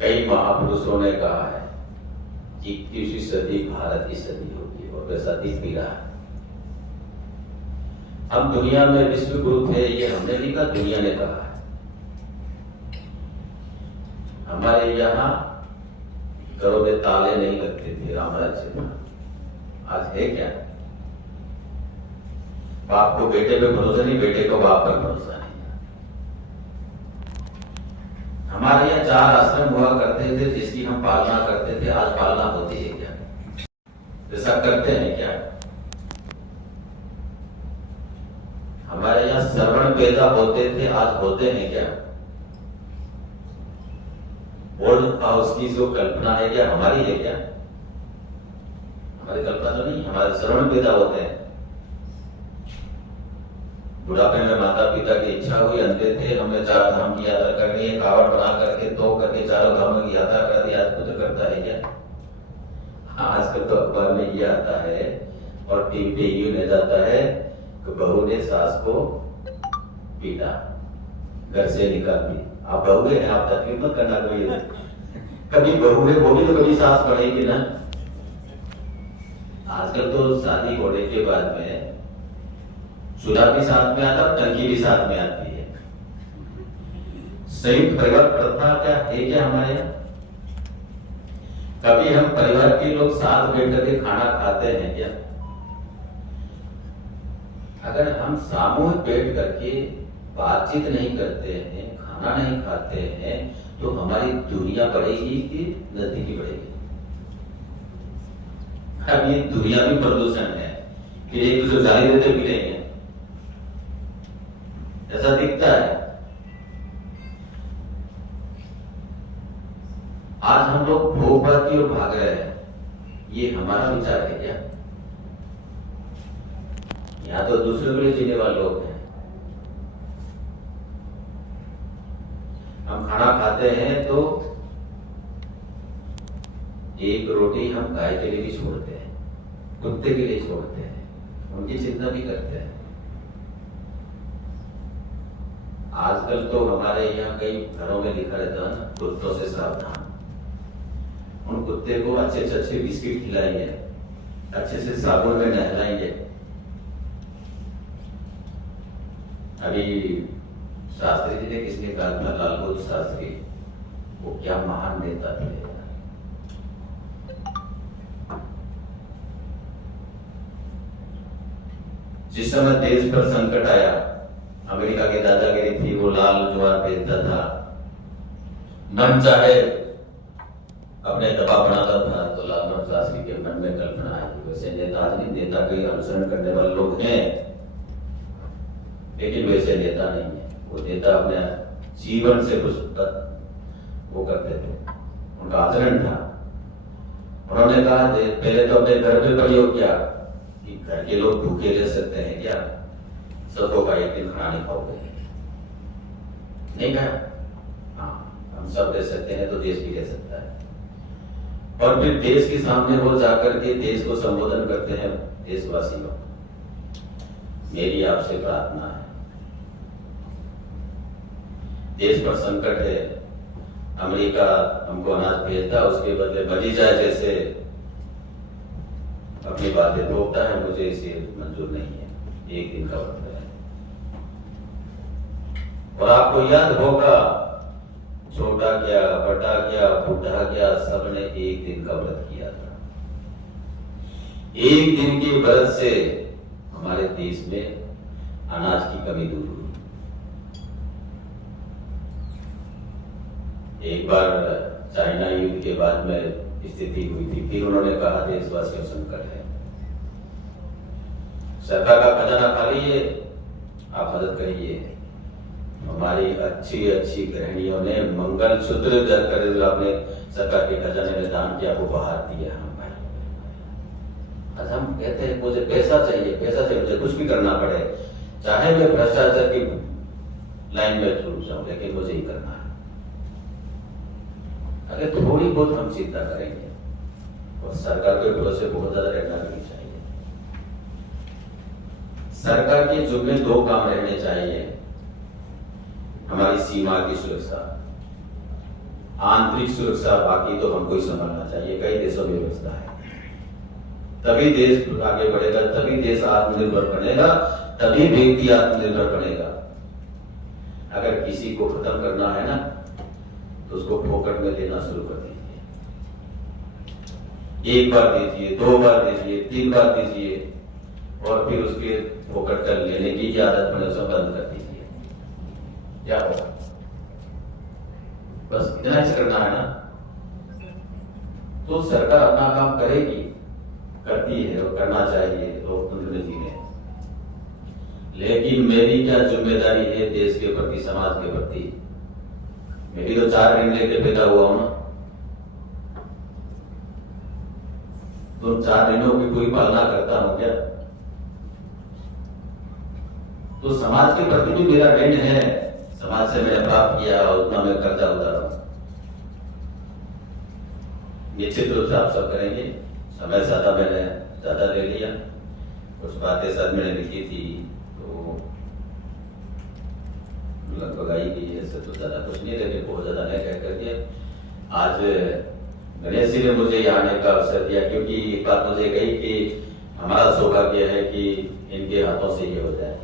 कई महापुरुषों ने कहा है कि 21वीं सदी भारत की सदी होगी, और वैसा दिख भी रहा है। हम दुनिया में विश्व गुरु थे, ये हमने नहीं कहा, दुनिया ने कहा है। हमारे यहाँ घरों में ताले नहीं लगते थे, रामराज्य में। आज है क्या? बाप को बेटे पे भरोसा नहीं, बेटे को बाप पर भरोसा नहीं। हमारे यहाँ 4 आश्रम हुआ करते थे जिसकी हम पालना करते थे, आज पालना होती है क्या? ऐसा करते हैं क्या? हमारे यहाँ श्रवण पैदा होते थे, आज होते हैं क्या? ओल्ड हाउस की जो कल्पना है क्या हमारी है क्या? हमारी कल्पना तो नहीं, हमारे श्रवण पैदा होते हैं। बुढ़ापे में माता पिता की इच्छा हुई, अंधे थे, हमने 4 धाम की यात्रा करनी है, कावड़ बना करके तो करके 4 धामों की यात्रा कर दी। आज कुछ करता है क्या? आजकल तो अखबार में ये आता है और टीवी पे यूं ले जाता है कि बहू ने सास को पीटा, घर से निकाल दी। आप बहू हैं, आप तकलीफ मत करना कोई। कभी बहू है वो भी तो कभी सास पड़ेगी ना। आजकल तो शादी होने के बाद में चूल्हा भी साथ में आता है, टंकी भी साथ में आती है। संयुक्त परिवार प्रथा क्या है क्या हमारे यहाँ? कभी हम परिवार के लोग साथ बैठ करके खाना खाते हैं क्या? अगर हम सामूहिक बैठ करके बातचीत नहीं करते हैं, खाना नहीं खाते हैं, तो हमारी दूरियां बढ़ेगी कि नजदीकी बढ़ेगी? अब ये दुनिया भी प्रदूषण है कि एक दूसरे गाली देते भी रहेंगे, ऐसा दिखता है। आज हम लोग भोगभात की ओर भाग रहे हैं, ये हमारा विचार है क्या? यहाँ तो दूसरे के लिए जीने वाले लोग हैं। हम खाना खाते हैं तो एक रोटी हम गाय के लिए भी छोड़ते हैं, कुत्ते के लिए छोड़ते हैं, उनकी चिंता भी करते हैं। आजकल तो हमारे यहाँ कई घरों में लिखा रहता है ना, कुत्तों से सावधान। उन कुत्ते को अच्छे से अच्छे बिस्किट खिलाएंगे, अच्छे से साबुन में नहलाएंगे। अभी शास्त्री जी ने किसने कहा था, लाल बहादुर शास्त्री, वो क्या महान नेता थे। जिस समय देश पर संकट आया, अमेरिका की दादागिरी थी, वो लाल ज्वार बेचता था, मन चाहे अपने दबाव बनाता था, तो लाल बहादुर शास्त्री के मन में कल्पना आई। वैसे नेता नहीं, नेता के अनुसरण करने वाले लोग हैं, लेकिन वैसे नेता नहीं है। वो नेता अपने जीवन से कुछ वो करते थे, उनका आचरण था। उन्होंने कहा पहले तो अपने घर पे प्रयोग किया कि घर के लोग भूखे रह सकते हैं क्या, सबको का एक दिन खाना नहीं खाओगे, नहीं कहा। हाँ, हम सब रह सकते हैं तो देश भी रह सकता है। और फिर देश के सामने वो जाकर के देश को संबोधन करते हैं, देशवासियों, मेरी आपसे प्रार्थना है, देश पर संकट है, अमेरिका हमको अनाज भेजता, उसके बदले बजी जाए जैसे अपनी बातें रोकता है, मुझे इसे मंजूर नहीं है। एक दिन का वक्त है। और आपको याद होगा, छोटा क्या, बड़ा क्या, बूढ़ा क्या, सबने एक दिन का व्रत किया था। एक दिन के व्रत से हमारे देश में अनाज की कमी दूर हुई। एक बार चाइना युद्ध के बाद में स्थिति हुई थी, फिर उन्होंने कहा देशवासियों संकट है, सरकार का खजाना खाली है, आप मदद करिए। हमारी अच्छी अच्छी गृहिणियों ने मंगलसूत्र कर अपने सरकार के खजाने में दान किया, वो बाहर दिया। हम भाई, आज हम कहते हैं मुझे पैसा चाहिए, पैसा चाहिए, मुझे कुछ भी करना पड़े, चाहे मैं भ्रष्टाचार की लाइन में छूट जाऊं, लेकिन मुझे ही करना है। अगर थोड़ी बहुत हम चिंता करेंगे, और सरकार के भरोसे बहुत ज्यादा रहना नहीं चाहिए। सरकार के जुम्मे दो काम रहने चाहिए, हमारी सीमा की सुरक्षा, आंतरिक सुरक्षा, बाकी तो हमको ही संभालना चाहिए। कई देशों में व्यवस्था है, तभी देश आगे बढ़ेगा, तभी देश आत्मनिर्भर बनेगा, तभी व्यक्ति आत्मनिर्भर बनेगा। अगर किसी को खत्म करना है ना, तो उसको फोकट में देना शुरू कर दीजिए। एक बार दीजिए, दो बार दीजिए, तीन बार दीजिए, और फिर उसके फोकट कर लेने की आदत बने, उसे बंद कर दीजिए। क्या होगा? बस इतना ही करना है ना, तो सरकार अपना काम करेगी, करती है और करना चाहिए, लोकतंत्र में जीने। लेकिन मेरी क्या जिम्मेदारी है देश के प्रति, समाज के प्रति? मैं भी तो 4 ऋण लेके पैदा हुआ हूं ना, तो 4 ऋणों की कोई पालना करता हूं क्या? तो समाज के प्रति भी मेरा ऋण है, समाज से मैंने प्राप्त किया, उतना मैं कर्जा उतारा। निश्चित रूप से आप सब करेंगे। समय मैंने ज्यादा ले लिया, कुछ बातें शायद मैंने लिखी थी तो लगभग आई गई है, तो ज्यादा कुछ नहीं, लेकिन बहुत ज्यादा नहीं कह कर दिया। आज गणेश जी ने मुझे यहाँ आने का अवसर दिया, क्योंकि एक बात मुझे कही कि हमारा सौभाग्य है कि इनके हाथों से ये हो जाए।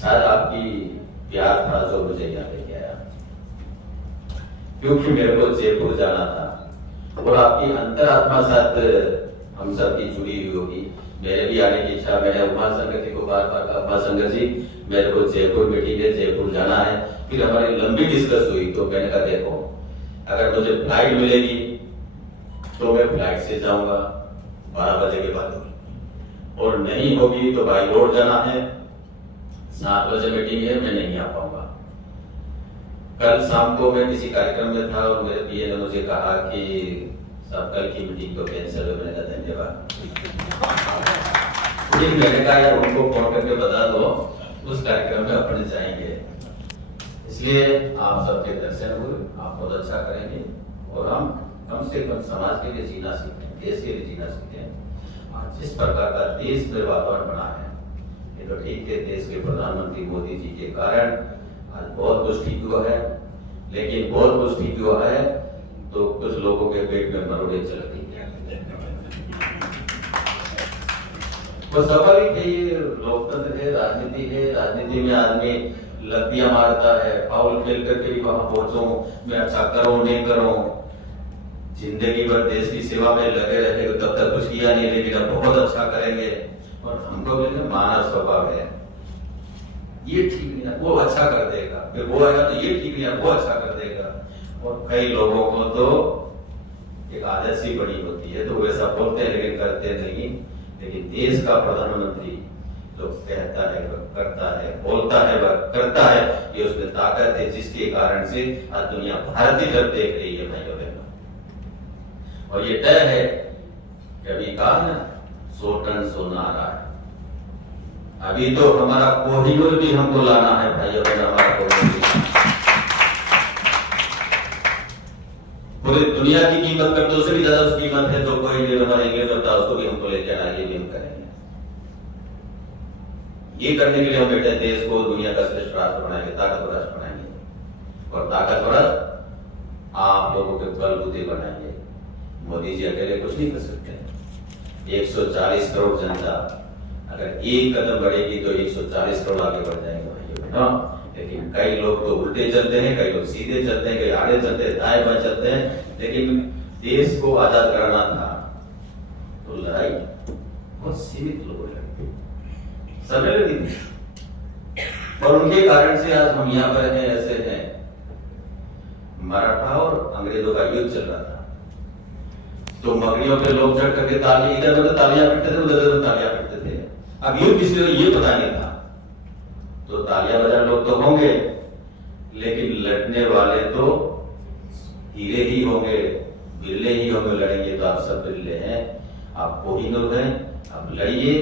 शायद आपकी प्यार था जो मुझे यहाँ लेके आया, क्योंकि मेरे को जयपुर जाना था, और आपकी अंतरात्मा साथ हम सबकी जुड़ी हुई होगी। मेरे भी आने की इच्छा, मैंने उमा संगत जी को बार-बार कहा, उमा संगत जी मेरे को जयपुर मीटिंग है, जयपुर जाना है। फिर हमारी लंबी डिस्कस हुई, तो मैंने कहा देखो, अगर मुझे फ्लाइट मिलेगी तो मैं फ्लाइट से जाऊंगा 12 बजे के बाद, और नहीं होगी तो बाई रोड जाना है, 7 बजे मीटिंग है, मैं नहीं आ पाऊंगा। कल शाम को मैं किसी कार्यक्रम में था और मेरे पीए ने मुझे कहा कि सब कल की मीटिंग तो कैंसिल हो। मैंने कहा धन्यवाद। मैंने कहा यार उनको फोन करके बता दो, उस कार्यक्रम में अपने जाएंगे। इसलिए आप सबके दर्शन हुए, आप बहुत अच्छा करेंगे, और हम कम से कम समाज के लिए जीना सीखें, देश के लिए जीना सीखें। और जिस प्रकार का देश में वातावरण बना है, ये तो ठीक है, देश के प्रधानमंत्री मोदी जी के कारण आज बहुत कुछ ठीक हुआ है, लेकिन बहुत कुछ ठीक हुआ है तो कुछ लोगों के पेट में मरोड़े चल रही है। वो स्वाभाविक है, ये लोकतंत्र है, राजनीति है। राजनीति में आदमी लब्धियां मारता है, फाउल खेल करके भी वहां पहुंचूं, मैं अच्छा करूं नहीं करूं, जिंदगी भर देश की सेवा में लगे रहे तब तक कुछ किया नहीं, लेकिन अब बहुत अच्छा करेंगे। और हमको भी मानव स्वभाव है, ये ठीक नहीं है वो अच्छा कर देगा, फिर वो आएगा तो ये ठीक नहीं है वो अच्छा कर देगा। और कई लोगों को तो एक आदत सी बड़ी होती है, तो वैसा बोलते हैं लेकिन करते नहीं। लेकिन देश का प्रधानमंत्री जो कहता है वह करता है, बोलता है वह करता है, ये उसमें ताकत है जिसके कारण से आज दुनिया भारतीय तरफ देख रही है भाइयों बहनों। और ये तय है कि अभी कहा ना 100 टन सोना आ रहा है, अभी तो हमारा कोहिनूर भी हमको लाना है भाइयों बहनों, हमारा कोहिनूर पूरी दुनिया की कीमत कर दो, उससे भी ज्यादा उसकी कीमत है, जो कोई हमारे इंग्लैंड होता है उसको भी हमको लेके आना, ये भी हम करेंगे। ये करने के लिए हम बेटे देश को दुनिया का श्रेष्ठ राष्ट्र बनाएंगे, ताकतवर राष्ट्र बनाएंगे, और ताकतवर आप लोगों के बलबूते बनाएंगे। मोदी जी अकेले कुछ नहीं कर सकते। 140 करोड़ जनता अगर एक कदम बढ़ेगी तो 140 करोड़ आगे बढ़ जाएंगे भाइयों। लेकिन कई लोग तो उल्टे चलते हैं, कई लोग सीधे चलते हैं, कई आड़े चलते हैं, दाएं बाएं चलते हैं। लेकिन देश को आजाद कराना था तो लड़ाई बहुत सीमित लोगों ने लड़ी, सबने लड़ी थी, और उनके कारण से आज हम यहाँ पर हैं, ऐसे हैं। मराठा और अंग्रेजों का युद्ध चल रहा था, तो मगनियों पे लोग चढ़ करके ताली, इधर उधर तालियां पीटते थे, उधर उधर तालियां पीटते थे। अब युद्ध किसी को ये पता नहीं था, तो तालियां बजाने लोग तो होंगे, लेकिन लड़ने वाले तो हीरे ही होंगे, बिरले ही होंगे। लड़ेंगे तो आप सब बिरले हैं, आप कोहिनूर हैं, आप लड़िए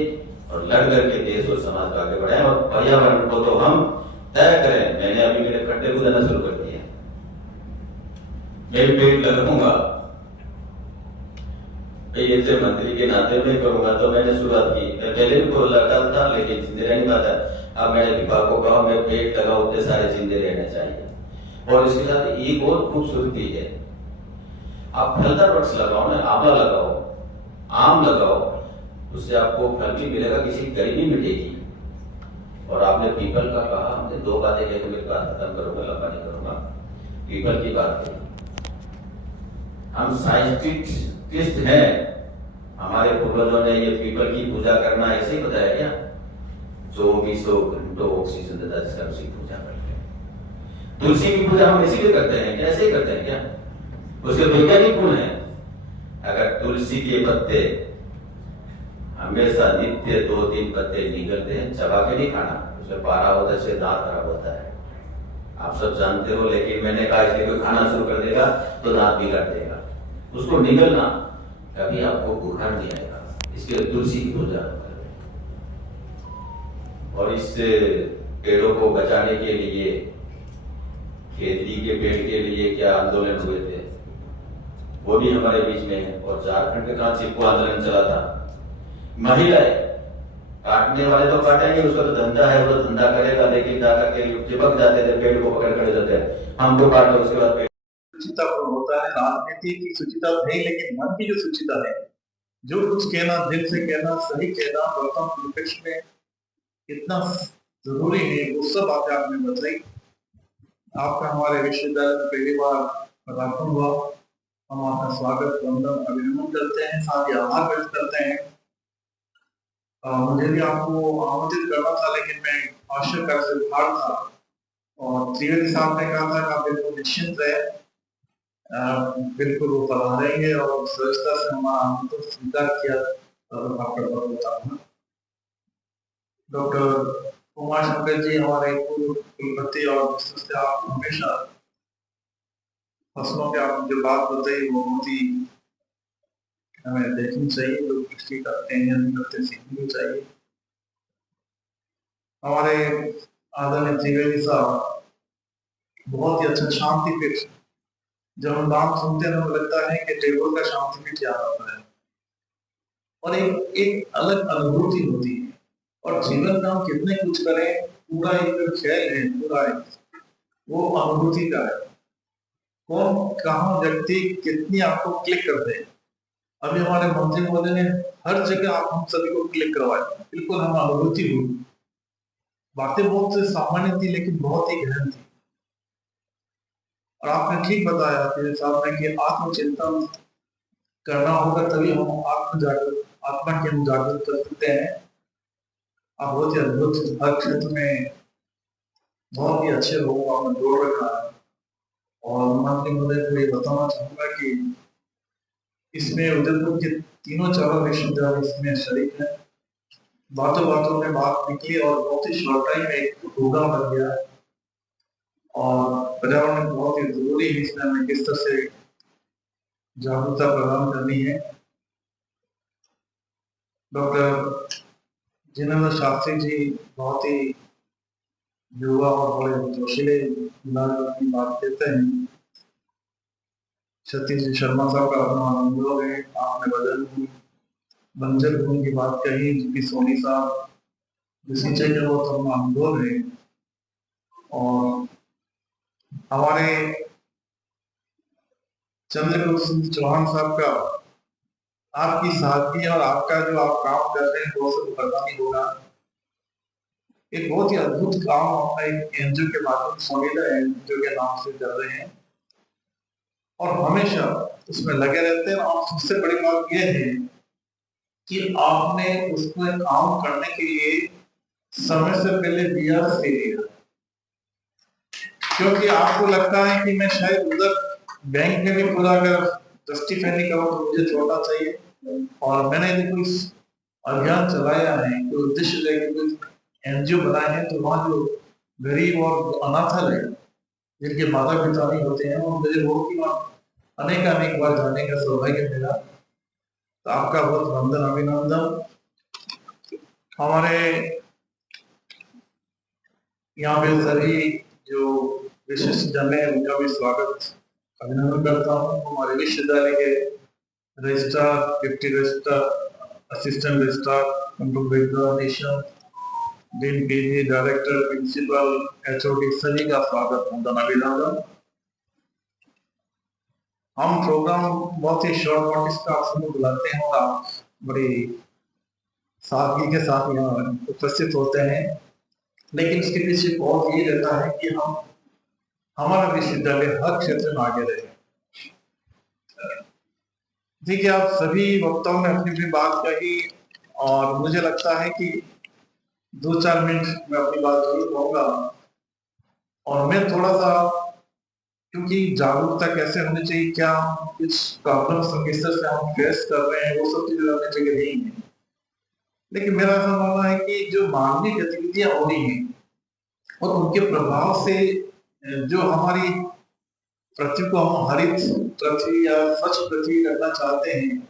और लड़ करके देश और समाज को आगे बढ़ाएं। और पर्यावरण को तो हम तय करें। मैंने अभी मेरे खड्डे कूदना शुरू कर दिए, मैं भी पेड़ लगाऊंगा, ऐसे मंत्री के नाते में करूंगा। तो मैंने शुरुआत की, मैं पहले भी कोई लगा था लेकिन जिंदे रह नहीं पाता। अब मैंने विभाग को कहा मैं पेड़ लगाऊं, उतने सारे जिंदे रहने चाहिए। और इसके साथ एक और खूबसूरती है, आप फलदार वृक्ष लगाओ ना, आंवला लगाओ, आम लगाओ, उससे आपको फल भी मिलेगा, किसी की गरीबी मिटेगी। और आपने पीपल का कहा, हमने 2 बातें कही तो मेरी बात खत्म करूंगा, लंबा नहीं करूंगा। पीपल की बात कही, हम साइंटिस्ट हैं, हमारे पूर्वजों ने ये पीपल की पूजा करना ऐसे ही बताया क्या? 2400 घंटों ऑक्सीजन देता है, जिसका हम उसकी पूजा करते हैं। तुलसी की पूजा हम इसीलिए करते हैं, कैसे ही करते हैं क्या? उसके वैज्ञानिक गुण है। अगर तुलसी के पत्ते हमेशा नित्य 2-3 पत्ते निकलते हैं, चबा के नहीं खाना, उसमें पारा होता है, उससे दांत खराब होता है, आप सब जानते हो। लेकिन मैंने कहा इसलिए कोई खाना शुरू कर देगा तो दांत बिगड़ देगा, उसको निगलना, कभी आपको बुखार नहीं आएगा। इसके तुलसी की पूजा करें। और इस पेड़ों को बचाने के लिए, खेती के पेड़ के लिए क्या आंदोलन हुए थे, वो भी हमारे बीच में है। और झारखंड के कहा चिपको आंदोलन चला था, महिलाएं काटने वाले तो काटेंगे, उसका तो धंधा है, वो तो धंधा करेगा, लेकिन जाकर के चिपक जाते थे, पेड़ को पकड़ कर जाते हैं, हमको काटो, उसके बाद सुचिता होता है। राजनीति की सुचिता नहीं, लेकिन मन की जो सुचिता है, जो कुछ कहना, दिल से कहना, सही कहना, गौतम विपक्ष में कितना जरूरी है, वो सब बातें आपने बताई। आपका हमारे विश्वविद्यालय में पहली बार पदार्पण हुआ, हम आपका स्वागत, वंदन, अभिनंदन करते हैं, साथ ही आभार व्यक्त करते हैं। मुझे भी आपको आमंत्रित करना था, लेकिन मैं आवश्यक से बाहर था, और त्रिवेदी साहब ने कहा था कि आप बिल्कुल निश्चिंत रहे, बिल्कुल वो पधारेंगे, और सहजता से हमारा आमंत्रण स्वीकार किया। डॉक्टर कुमार शंकर जी हमारे पूर्व कुलपति, और जिससे आप हमेशा फसलों के आप जो बात बताई वो बहुत ही हमें देखनी चाहिए, लोग दृष्टि करते हैं, नहीं करते, सीखनी चाहिए। हमारे आदरणीय त्रिवेदी साहब बहुत ही अच्छा शांति पीठ, जब हम नाम सुनते हैं हमें लगता है कि टेबल का शांति पीठ याद आता है, और एक अलग अनुभूति होती है। और जीवन में हम कितने कुछ करें, पूरा एक खेल है, पूरा वो अनुभूति का है। कौन कहाँ व्यक्ति कितनी आपको क्लिक कर दे। अभी हमारे मंत्री महोदय ने हर जगह आप हम सभी को क्लिक करवाया, बिल्कुल हम अनुभूति हुई। बातें बहुत से सामान्य थी लेकिन बहुत ही गहन थी। और आपने ठीक बताया कि साहब ने कि आत्मचिंतन करना होगा तभी हम आत्मा के हम जागृत कर सकते हैं। आप बहुत ही अद्भुत, हर क्षेत्र में बहुत ही अच्छे लोगों को आपने जोड़ रखा है। और मंत्री महोदय को ये बताना चाहूंगा कि इसमें उदयपुर के तीनों चारों विश्वविद्यालय इसमें शरीक हैं। बातों बातों में बात निकली और बहुत ही शॉर्ट टाइम में एक प्रोग्राम बन गया है। और पर्यावरण बहुत ही जरूरी है, इसमें हमें किस तरह से जागरूकता प्रदान करनी है। डॉक्टर जिनेंद्र शास्त्री जी बहुत ही युवा और बड़े जोशीले की बात कहते हैं। सतीश जी शर्मा साहब का अपना अनुभव है। आपने बंजर भूमि की बात कही, जिनकी सोनी साहब सिंचाई का बहुत अपना अनुभव है। और हमारे चंद्रगुप्त सिंह चौहान साहब का आपकी सादगी और आपका जो आप काम कर रहे हैं वो सब पता नहीं होगा। एक बहुत ही अद्भुत काम अपना एक एनजीओ के माध्यम से सोनीदा एनजीओ के नाम से कर रहे हैं और हमेशा उसमें लगे रहते हैं। और सबसे बड़ी बात यह है कि आपने उसमें काम करने के लिए समय से पहले बीआरएस ले लिया, क्योंकि आपको लगता है कि मैं शायद उधर बैंक में भी पूरा अगर जस्टिफाई नहीं करूँ तो मुझे छोड़ना चाहिए। और मैंने यदि कोई अभियान चलाया है, कोई उद्देश्य लेकर कोई एनजीओ बनाए हैं, तो वहाँ जो गरीब और अनाथल है, जिनके माता पिता नहीं होते हैं, और मुझे वो कि वहाँ अनेक बार जाने का सौभाग्य मिला। तो आपका बहुत वंदन अभिनंदन। हमारे यहाँ पे सभी जो विशिष्ट जन है उनका भी स्वागत अभिनंदन करता हूँ। हमारे विश्वविद्यालय के registrar, deputy registrar, assistant registrar, control examination, dean PG, director, principal, HOD सभी का स्वागत वंदन अभिनंदन। हम प्रोग्राम बहुत ही शॉर्ट नोटिस का आपको बुलाते हैं और आप बड़ी सादगी के साथ यहाँ उपस्थित होते हैं, लेकिन इसके पीछे बहुत ये रहता है कि हम हमारा विश्वविद्यालय हर क्षेत्र में आगे रहे। देखिए, आप सभी वक्ताओं ने अपनी अपनी बात कही और मुझे लगता है कि 2-4 मिनट में अपनी बात जरूर कहूँगा। और मैं थोड़ा सा, क्योंकि जागरूकता कैसे होनी चाहिए, क्या कुछ प्रॉब्लम किस तरह से हम फेस कर रहे हैं, वो सब चीजें अपनी जगह नहीं है। लेकिन मेरा ऐसा मानना है कि जो मानवीय गतिविधियां हो रही हैं और उनके प्रभाव से जो हमारी पृथ्वी को हम हरित पृथ्वी या स्वच्छ पृथ्वी करना चाहते हैं,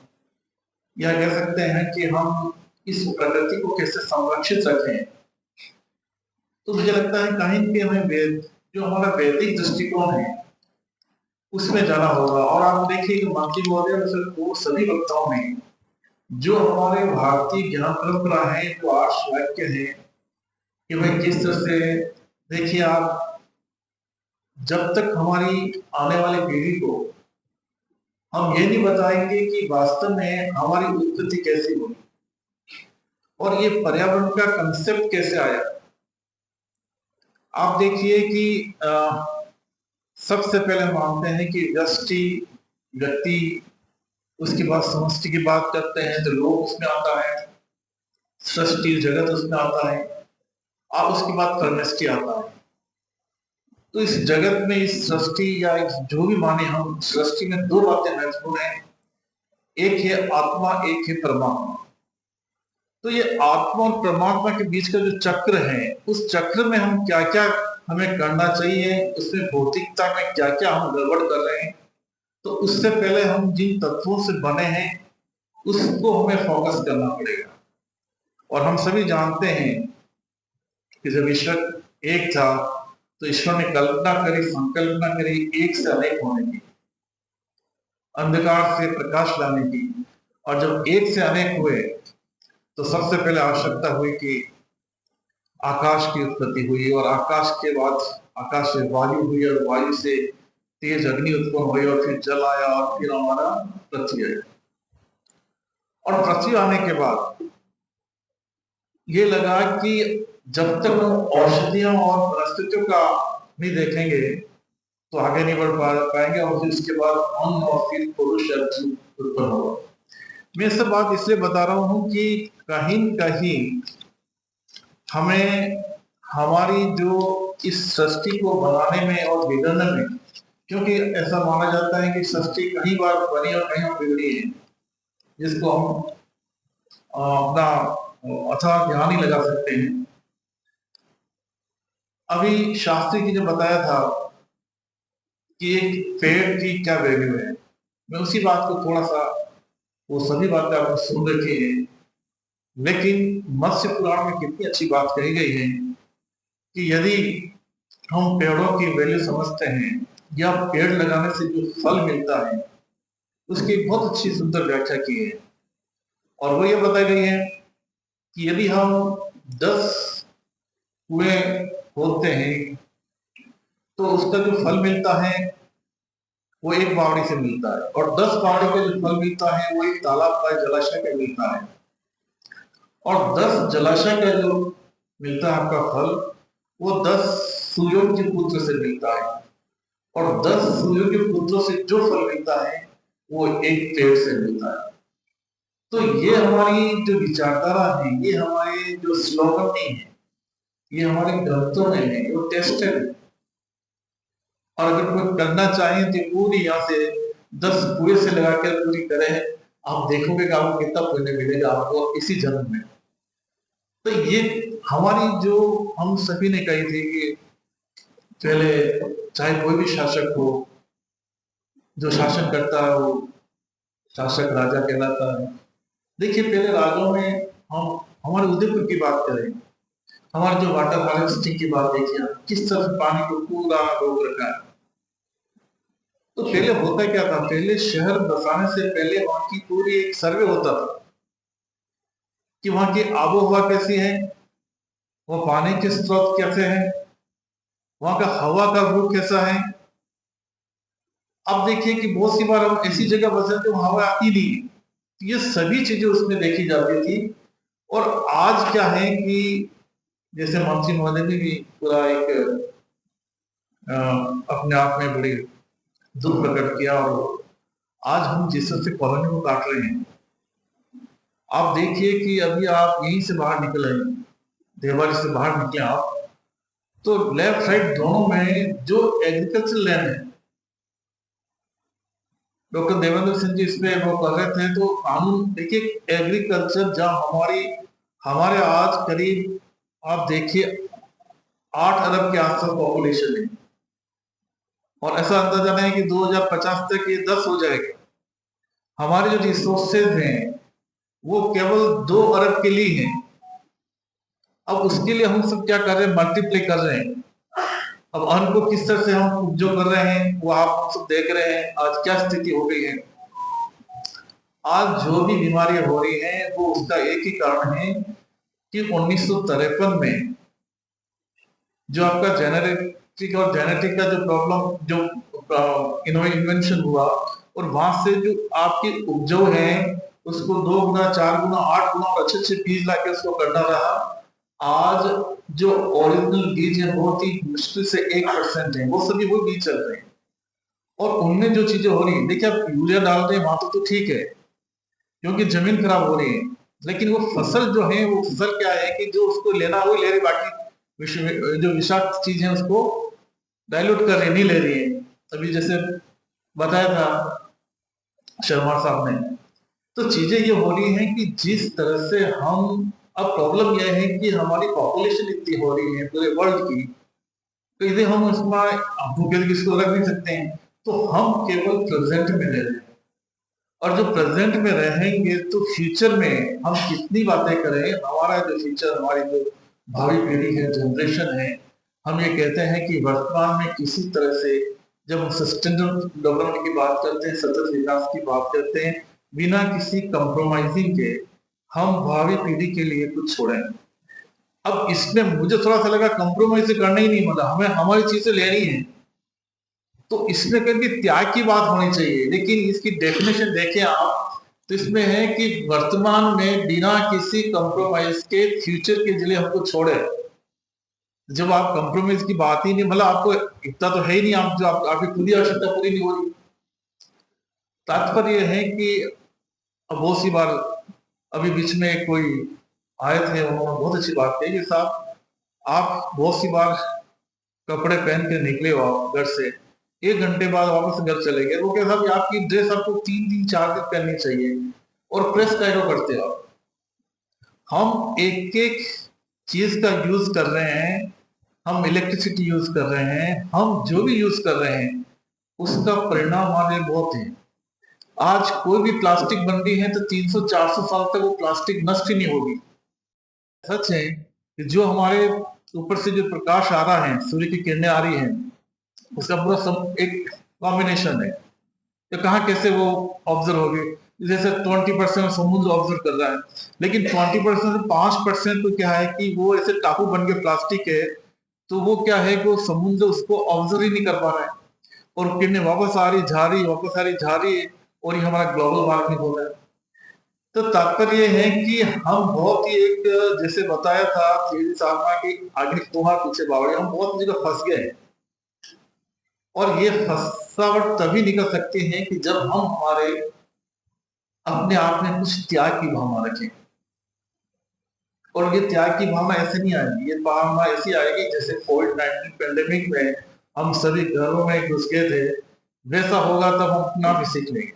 या कह सकते हैं कि हम इस प्रकृति को कैसे संरक्षित रखें, तो मुझे लगता है कहीं कि हमें जो हमारा वैदिक दृष्टिकोण है उसमें जाना होगा। और आप देखिए कि मंत्री महोदय सभी वक्ताओं में जो हमारे भारतीय ज्ञान परंपरा है, जो 8 वाक्य है कि भाई किस तरह से, देखिए आप, जब तक हमारी आने वाली पीढ़ी को हम ये नहीं बताएंगे कि वास्तव में हमारी उत्पत्ति कैसी हुई और ये पर्यावरण का कंसेप्ट कैसे आया। आप देखिए कि सबसे पहले मानते हैं कि व्यक्ति, उसके बाद समष्टि की बात करते हैं तो लोक उसमें आता है, सृष्टि जगत उसमें आता है, और उसके बाद परमेष्टि आता है। तो इस जगत में, इस सृष्टि या जो भी माने हम, सृष्टि में 2 बातें महत्वपूर्ण हैं, एक है आत्मा, एक है परमात्मा। तो ये आत्मा और परमात्मा के बीच का जो चक्र है, उस चक्र में हम क्या क्या हमें करना चाहिए, उसमें भौतिकता में क्या क्या हम गड़बड़ कर रहे हैं, तो उससे पहले हम जिन तत्वों से बने हैं उसको हमें फोकस करना पड़ेगा। और हम सभी जानते हैं कि जब ईश्वर एक था तो ईश्वर ने कल्पना करी, संकल्पना करी एक से अनेक होने की, अंधकार से प्रकाश लाने की। और जब एक से अनेक हुए तो सबसे पहले आवश्यकता हुई कि आकाश की उत्पत्ति हुई, और आकाश के बाद आकाश से वायु हुई और वायु से तेज अग्नि उत्पन्न हुई और फिर जल आया और फिर हमारा पृथ्वी आई। और पृथ्वी आने के बाद ये लगा कि जब तक हम औषधियों और वनस्पतियों का भी देखेंगे तो आगे नहीं बढ़ पाएंगे, और फिर उसके बाद अन्न और फिर पुरुष उत्पन्न होगा। मैं सब बात इसलिए बता रहा हूं कि कहीं न कहीं हमें हमारी जो इस सृष्टि को बनाने में और बिगड़ने में, क्योंकि ऐसा माना जाता है कि सृष्टि कई बार बनी और कहीं बिगड़ी है, जिसको हम अपना अथाह ध्यान ही लगा सकते हैं। अभी शास्त्री जी ने बताया था कि एक पेड़ की क्या वैल्यू है, मैं उसी बात को थोड़ा सा, वो सभी बातें आपने सुन रखी है, लेकिन मत्स्य पुराण में कितनी अच्छी बात कही गई है कि यदि हम पेड़ों की वैल्यू समझते हैं या पेड़ लगाने से जो फल मिलता है उसकी बहुत अच्छी सुंदर व्याख्या की है। और वो ये बताई गई है कि यदि हम 10 कुएं खोदते हैं तो उसका जो फल मिलता है वो एक बावड़ी से मिलता है, और 10 बावड़ी का जो फल मिलता है वो एक तालाब का, जलाशय का मिलता है, और 10 जलाशय का जो मिलता है आपका फल वो 10 सूर्यों के पुत्र से मिलता है, और 10 सूर्यों के पुत्रों से जो फल मिलता है वो एक पेड़ से मिलता है। तो ये हमारी जो विचारधारा है, ये हमारे जो स्लोगन नहीं है, ये हमारे ग्रंथों में है, वो टेस्टेड है। और अगर कोई करना चाहे तो पूरी यहाँ से 10 कुएं से लगाकर पूरी करे, आप देखोगे कि आपको कितना पुण्य मिलेगा आपको इसी जन्म में। तो ये हमारी जो हम सभी ने कही थी कि पहले चाहे कोई भी शासक हो, जो शासन करता है वो शासक राजा कहलाता है। देखिए पहले राजाओं में हम हमारे उदयपुर की बात करें, हमारे जो वाटर हार्वेस्टिंग की बात देखिए, किस तरह से पानी को पूरा रोक रखा है। तो पहले होता क्या था, पहले शहर बसाने से पहले वहां की पूरी एक सर्वे होता था कि वहां की आबोहवा कैसी है, वो पानी के स्रोत कैसे हैं, वहां का हवा का रुख कैसा है। अब देखिए कि बहुत सी बार हम ऐसी जगह बसते हैं हवा आती नहीं है, ये सभी चीजें उसमें देखी जाती थी। और आज क्या है कि जैसे मंत्री महोदय ने भी पूरा एक अपने आप में बड़ी दुख प्रकट किया, और आज हम जिस तरह से कॉलोनी को काट रहे हैं, आप देखिए कि अभी आप यहीं से बाहर निकले, देवाली से बाहर निकले आप, तो लेफ्ट राइट दोनों में जो एग्रीकल्चर लैंड है, डॉक्टर देवेंद्र सिंह जी इस पे वो कर रहे थे, तो कानून देखिए एग्रीकल्चर जहाँ हमारे आज करीब आप देखिए 8 अरब के आसपास पॉपुलेशन है, और ऐसा अंदाजा नहीं कि 2050 तक ये 10 हो जाएगा। हमारे जो रिसोर्सेज हैं वो केवल 2 अरब के लिए हैं। अब उसके लिए हम सब क्या कर रहे हैं, मल्टीप्लाई कर रहे हैं। अब अन्न को किस तरह से हम उपयोग कर रहे हैं वो आप सब देख रहे हैं, आज क्या स्थिति हो गई है। आज जो भी बीमारियां हो रही हैं वो उसका एक ही कारण है कि 1953 में जो आपका जेनेटिक का जो प्रॉब्लम, जो इन्वेंशन हुआ, और वहां से जो आपकी उपजाऊ है उसको 2 गुना 4 गुना 8 गुना और अच्छे बीज लाके उसको करना रहा। आज जो ओरिजिनल बीज है बहुत ही मुश्किल से 1% है, वो सभी वो बीज चल रहे हैं। और उनमें जो चीजें हो रही है, देखिए आप यूरिया डाल रहे हैं वहां तो ठीक है क्योंकि जमीन खराब हो रही है, लेकिन वो फसल जो है वो फसल क्या है कि जो उसको लेना वो ले रही, बाकी जो विषाक्त चीज है उसको डाइल्यूट कर रही, नहीं ले रही है। अभी जैसे बताया था शर्मा साहब ने, तो चीजें ये हो रही हैं कि जिस तरह से हम, अब प्रॉब्लम यह है कि हमारी पॉपुलेशन इतनी हो रही है पूरे वर्ल्ड की, तो यदि हम उसमें भूखे किसको रख नहीं सकते हैं, तो हम केवल प्रेजेंट में रह रहे हैं। और जो प्रेजेंट में रहेंगे तो फ्यूचर में हम कितनी बातें करें, हमारा जो फ्यूचर, हमारी जो भावी पीढ़ी है, जनरेशन है, हम ये कहते हैं कि वर्तमान में किसी तरह से जब हम सस्टेनेबल डेवलपमेंट की बात करते हैं, सतत विकास की बात करते हैं, बिना किसी कंप्रोमाइजिंग के हम भावी पीढ़ी के लिए कुछ छोड़ें। अब इसमें मुझे थोड़ा सा लगा कॉम्प्रोमाइज करना ही नहीं, मतलब हमें हमारी चीजें लेनी है, तो इसमें करके त्याग की बात होनी चाहिए। लेकिन इसकी डेफिनेशन देखें आप, तो इसमें है कि वर्तमान में बिना किसी कॉम्प्रोमाइज के फ्यूचर के लिए हमको छोड़े। जब आप कॉम्प्रोमाइज की बात ही नहीं, मतलब आपको इतना तो है ही नहीं, आप जो आपकी पूरी आवश्यकता पूरी नहीं हो रही। तात्पर्य है कि अब बहुत सी बार अभी बीच में कोई आए थे, उन्होंने बहुत अच्छी बात कही कि साहब आप बहुत सी बार कपड़े पहन के निकले हो आप घर से, 1 घंटे बाद वापस घर चले गए, वो क्या साहब आपकी ड्रेस आपको 3 दिन 4 दिन पहननी चाहिए और प्रेस कैसे करते हो आप? हम एक एक चीज का यूज कर रहे हैं, हम इलेक्ट्रिसिटी यूज कर रहे हैं, हम जो भी यूज कर रहे हैं उसका परिणाम हमारे बहुत है। आज कोई भी प्लास्टिक बन रही है तो 300-400 साल तक वो प्लास्टिक नष्ट ही नहीं होगी। सच है कि जो हमारे ऊपर से जो प्रकाश आ रहा है, सूर्य की किरणें आ रही हैं, उसका पूरा सब एक कॉम्बिनेशन है, तो कहाँ कैसे वो ऑब्जर्व होगी। जैसे 20% समुद्र ऑब्जर्व कर रहा है, लेकिन 20% से 5% तो क्या है कि वो ऐसे टापू बन के प्लास्टिक है, तो वो क्या है कि वो समुद्र उसको ऑब्जर्व ही नहीं कर पा रहा है, और किरणें वापस आ रही जा रही वापस आ रही जा रही है, और ये हमारा ग्लोबल वार्मिंग हो रहा है। तो तात्पर्य है कि हम बहुत ही एक, जैसे बताया था साहब की आगे कुआं पीछे बावड़ी, हम बहुत जगह फंस गए हैं। और ये फंसावट तभी निकल सकती है कि जब हम हमारे अपने आप में कुछ त्याग की भावना रखें। और ये त्याग की भावना ऐसे नहीं आएगी, ये भावना ऐसी आएगी जैसे कोविड-19 पेंडेमिक में हम सभी घरों में घुस गए थे, वैसा होगा तब हम अपना भी सीख लेंगे,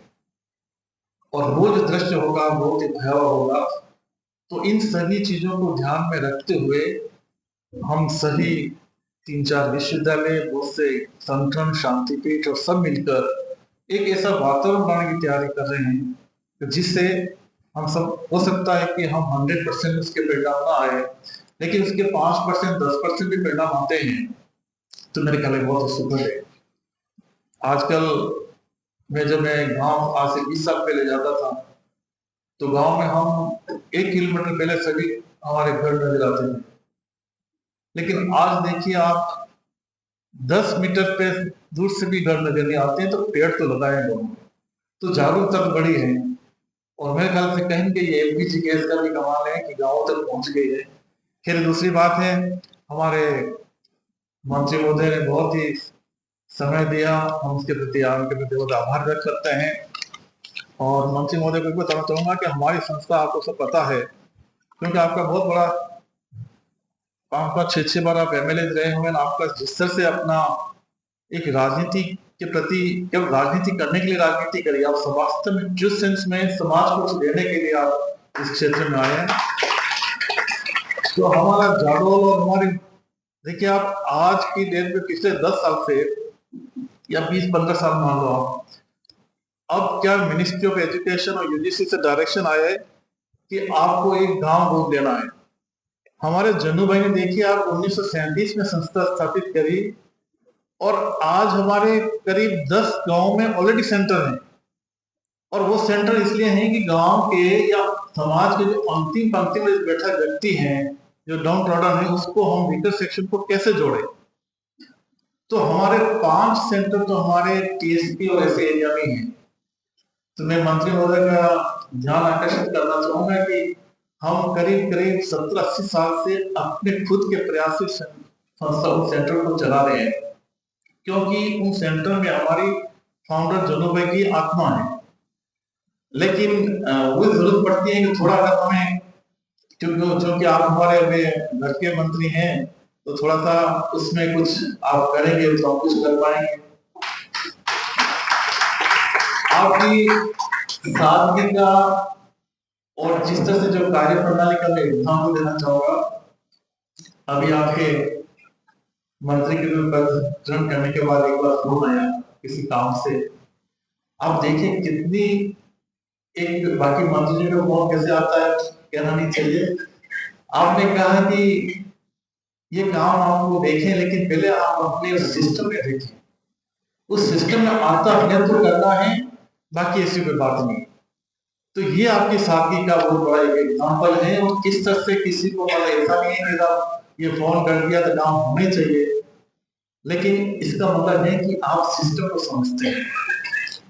और वो जो दृश्य होगा बहुत ही भयावह होगा। तो इन सभी चीजों को ध्यान में रखते हुए हम सभी 3-4 विश्वविद्यालय, बहुत से संगठन, शांतिपीठ और सब मिलकर एक ऐसा वातावरण बनाने की तैयारी कर रहे हैं जिससे हम सब, हो सकता है कि हम 100% उसके परिणाम ना आए, लेकिन उसके 5%, 10% भी परिणाम आते हैं तो मेरे ख्याल में बहुत सुखद है। आजकल जब मैं गांव आज से 20 साल पहले जाता था, तो गांव में हम 1 किलोमीटर पहले सभी हमारे घर नजर आते थे, लेकिन आज देखिए आप 10 मीटर पे दूर से भी घर नजर नहीं आते हैं, तो पेड़ तो लगाए लोगों ने, तो जागरूकता बड़ी है। और मेरे ख्याल से कहीं कि ये एलपीजी गैस का भी कमाल है कि गाँव तक पहुंच गई है। फिर दूसरी बात है, हमारे मंत्री महोदय ने बहुत ही समय दिया, हम उसके प्रति उनके प्रति बहुत आभार व्यक्त करते हैं। और मंत्री महोदय को बताना चाहूंगा कि हमारी संस्था, आपको सब पता है, क्योंकि आपका बहुत बड़ा 5-6 बार आप एमएलए रहे हुए, आपका जिस तरह से अपना एक राजनीति के प्रति, केवल राजनीति करने के लिए राजनीति करिए, आप वास्तव में ट्रू सेंस में समाज को कुछ देने के लिए आप इस क्षेत्र में आए हैं। तो हमारा जाडोल और हमारे, देखिए आप आज की डेट में पिछले 10 साल से या 20-15 साल मान लो आप, अब क्या मिनिस्ट्री ऑफ एजुकेशन और यूजीसी से डायरेक्शन आया है कि आपको एक गांव गोद लेना है। हमारे जन्नू भाई ने देखिए आप 1937 में संस्था स्थापित करी, और आज हमारे करीब 10 गांव में ऑलरेडी सेंटर हैं। और वो सेंटर इसलिए हैं कि गांव के या समाज के जो अंतिम पंक्ति में बैठा व्यक्ति है, जो डाउन ट्रॉडन है, उसको हम वीकर सेक्शन को कैसे जोड़े। तो हमारे 5 सेंटर तो हमारे टीएसपी और ऐसे एरिया में हैं। तो मैं मंत्री महोदय का ध्यान आकर्षित करना चाहूंगा कि हम करीब 70-80 साल से अपने खुद के प्रयास से संस्था उन सेंटर को चला रहे हैं, क्योंकि उन सेंटर में हमारी फाउंडर जन्नू भाई की आत्मा है। लेकिन वो जरूरत पड़ती है कि थोड़ा अगर हमें, क्योंकि आप हमारे घर के मंत्री हैं, तो थोड़ा सा उसमें कुछ आप करेंगे तो हम कुछ कर पाएंगे। आपकी सादगी का और जिस तरह से जो कार्य प्रणाली का मैं एग्जाम्पल देना चाहूंगा, अभी आपके मंत्री के रूप में ग्रहण करने के बाद एक बार फोन आया किसी काम से, आप देखिए कितनी, एक बाकी मंत्री जी को फोन कैसे आता है कहना नहीं चाहिए। आपने कहा कि ये काम आपको देखें, लेकिन पहले आप अपने सिस्टम में देखें, उस सिस्टम में आता है तो करना है, बाकी ऐसी कोई बात नहीं। तो ये आपकी सादगी का बहुत बड़ा एक एग्जाम्पल है। और किस तरह से किसी को मतलब ऐसा नहीं है कि साहब ये फोन कर दिया तो काम होने चाहिए, लेकिन इसका मतलब है कि आप सिस्टम को समझते हैं,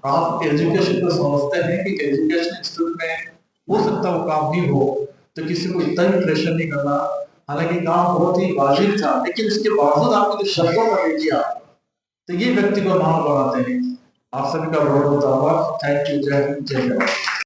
आप एजुकेशन को समझते हैं कि एजुकेशन इंस्टीट्यूट में हो सकता है वो काम नहीं हो, तो किसी को इतना भी प्रेशर नहीं करना। हालांकि काम बहुत ही वाजिब था, लेकिन इसके बावजूद आपने जो शब्दों का दे दिया, तो ये व्यक्ति को महान बनाते हैं। आप सभी का बहुत बहुत आभार। Thank you. जय हिंद, जय भारत।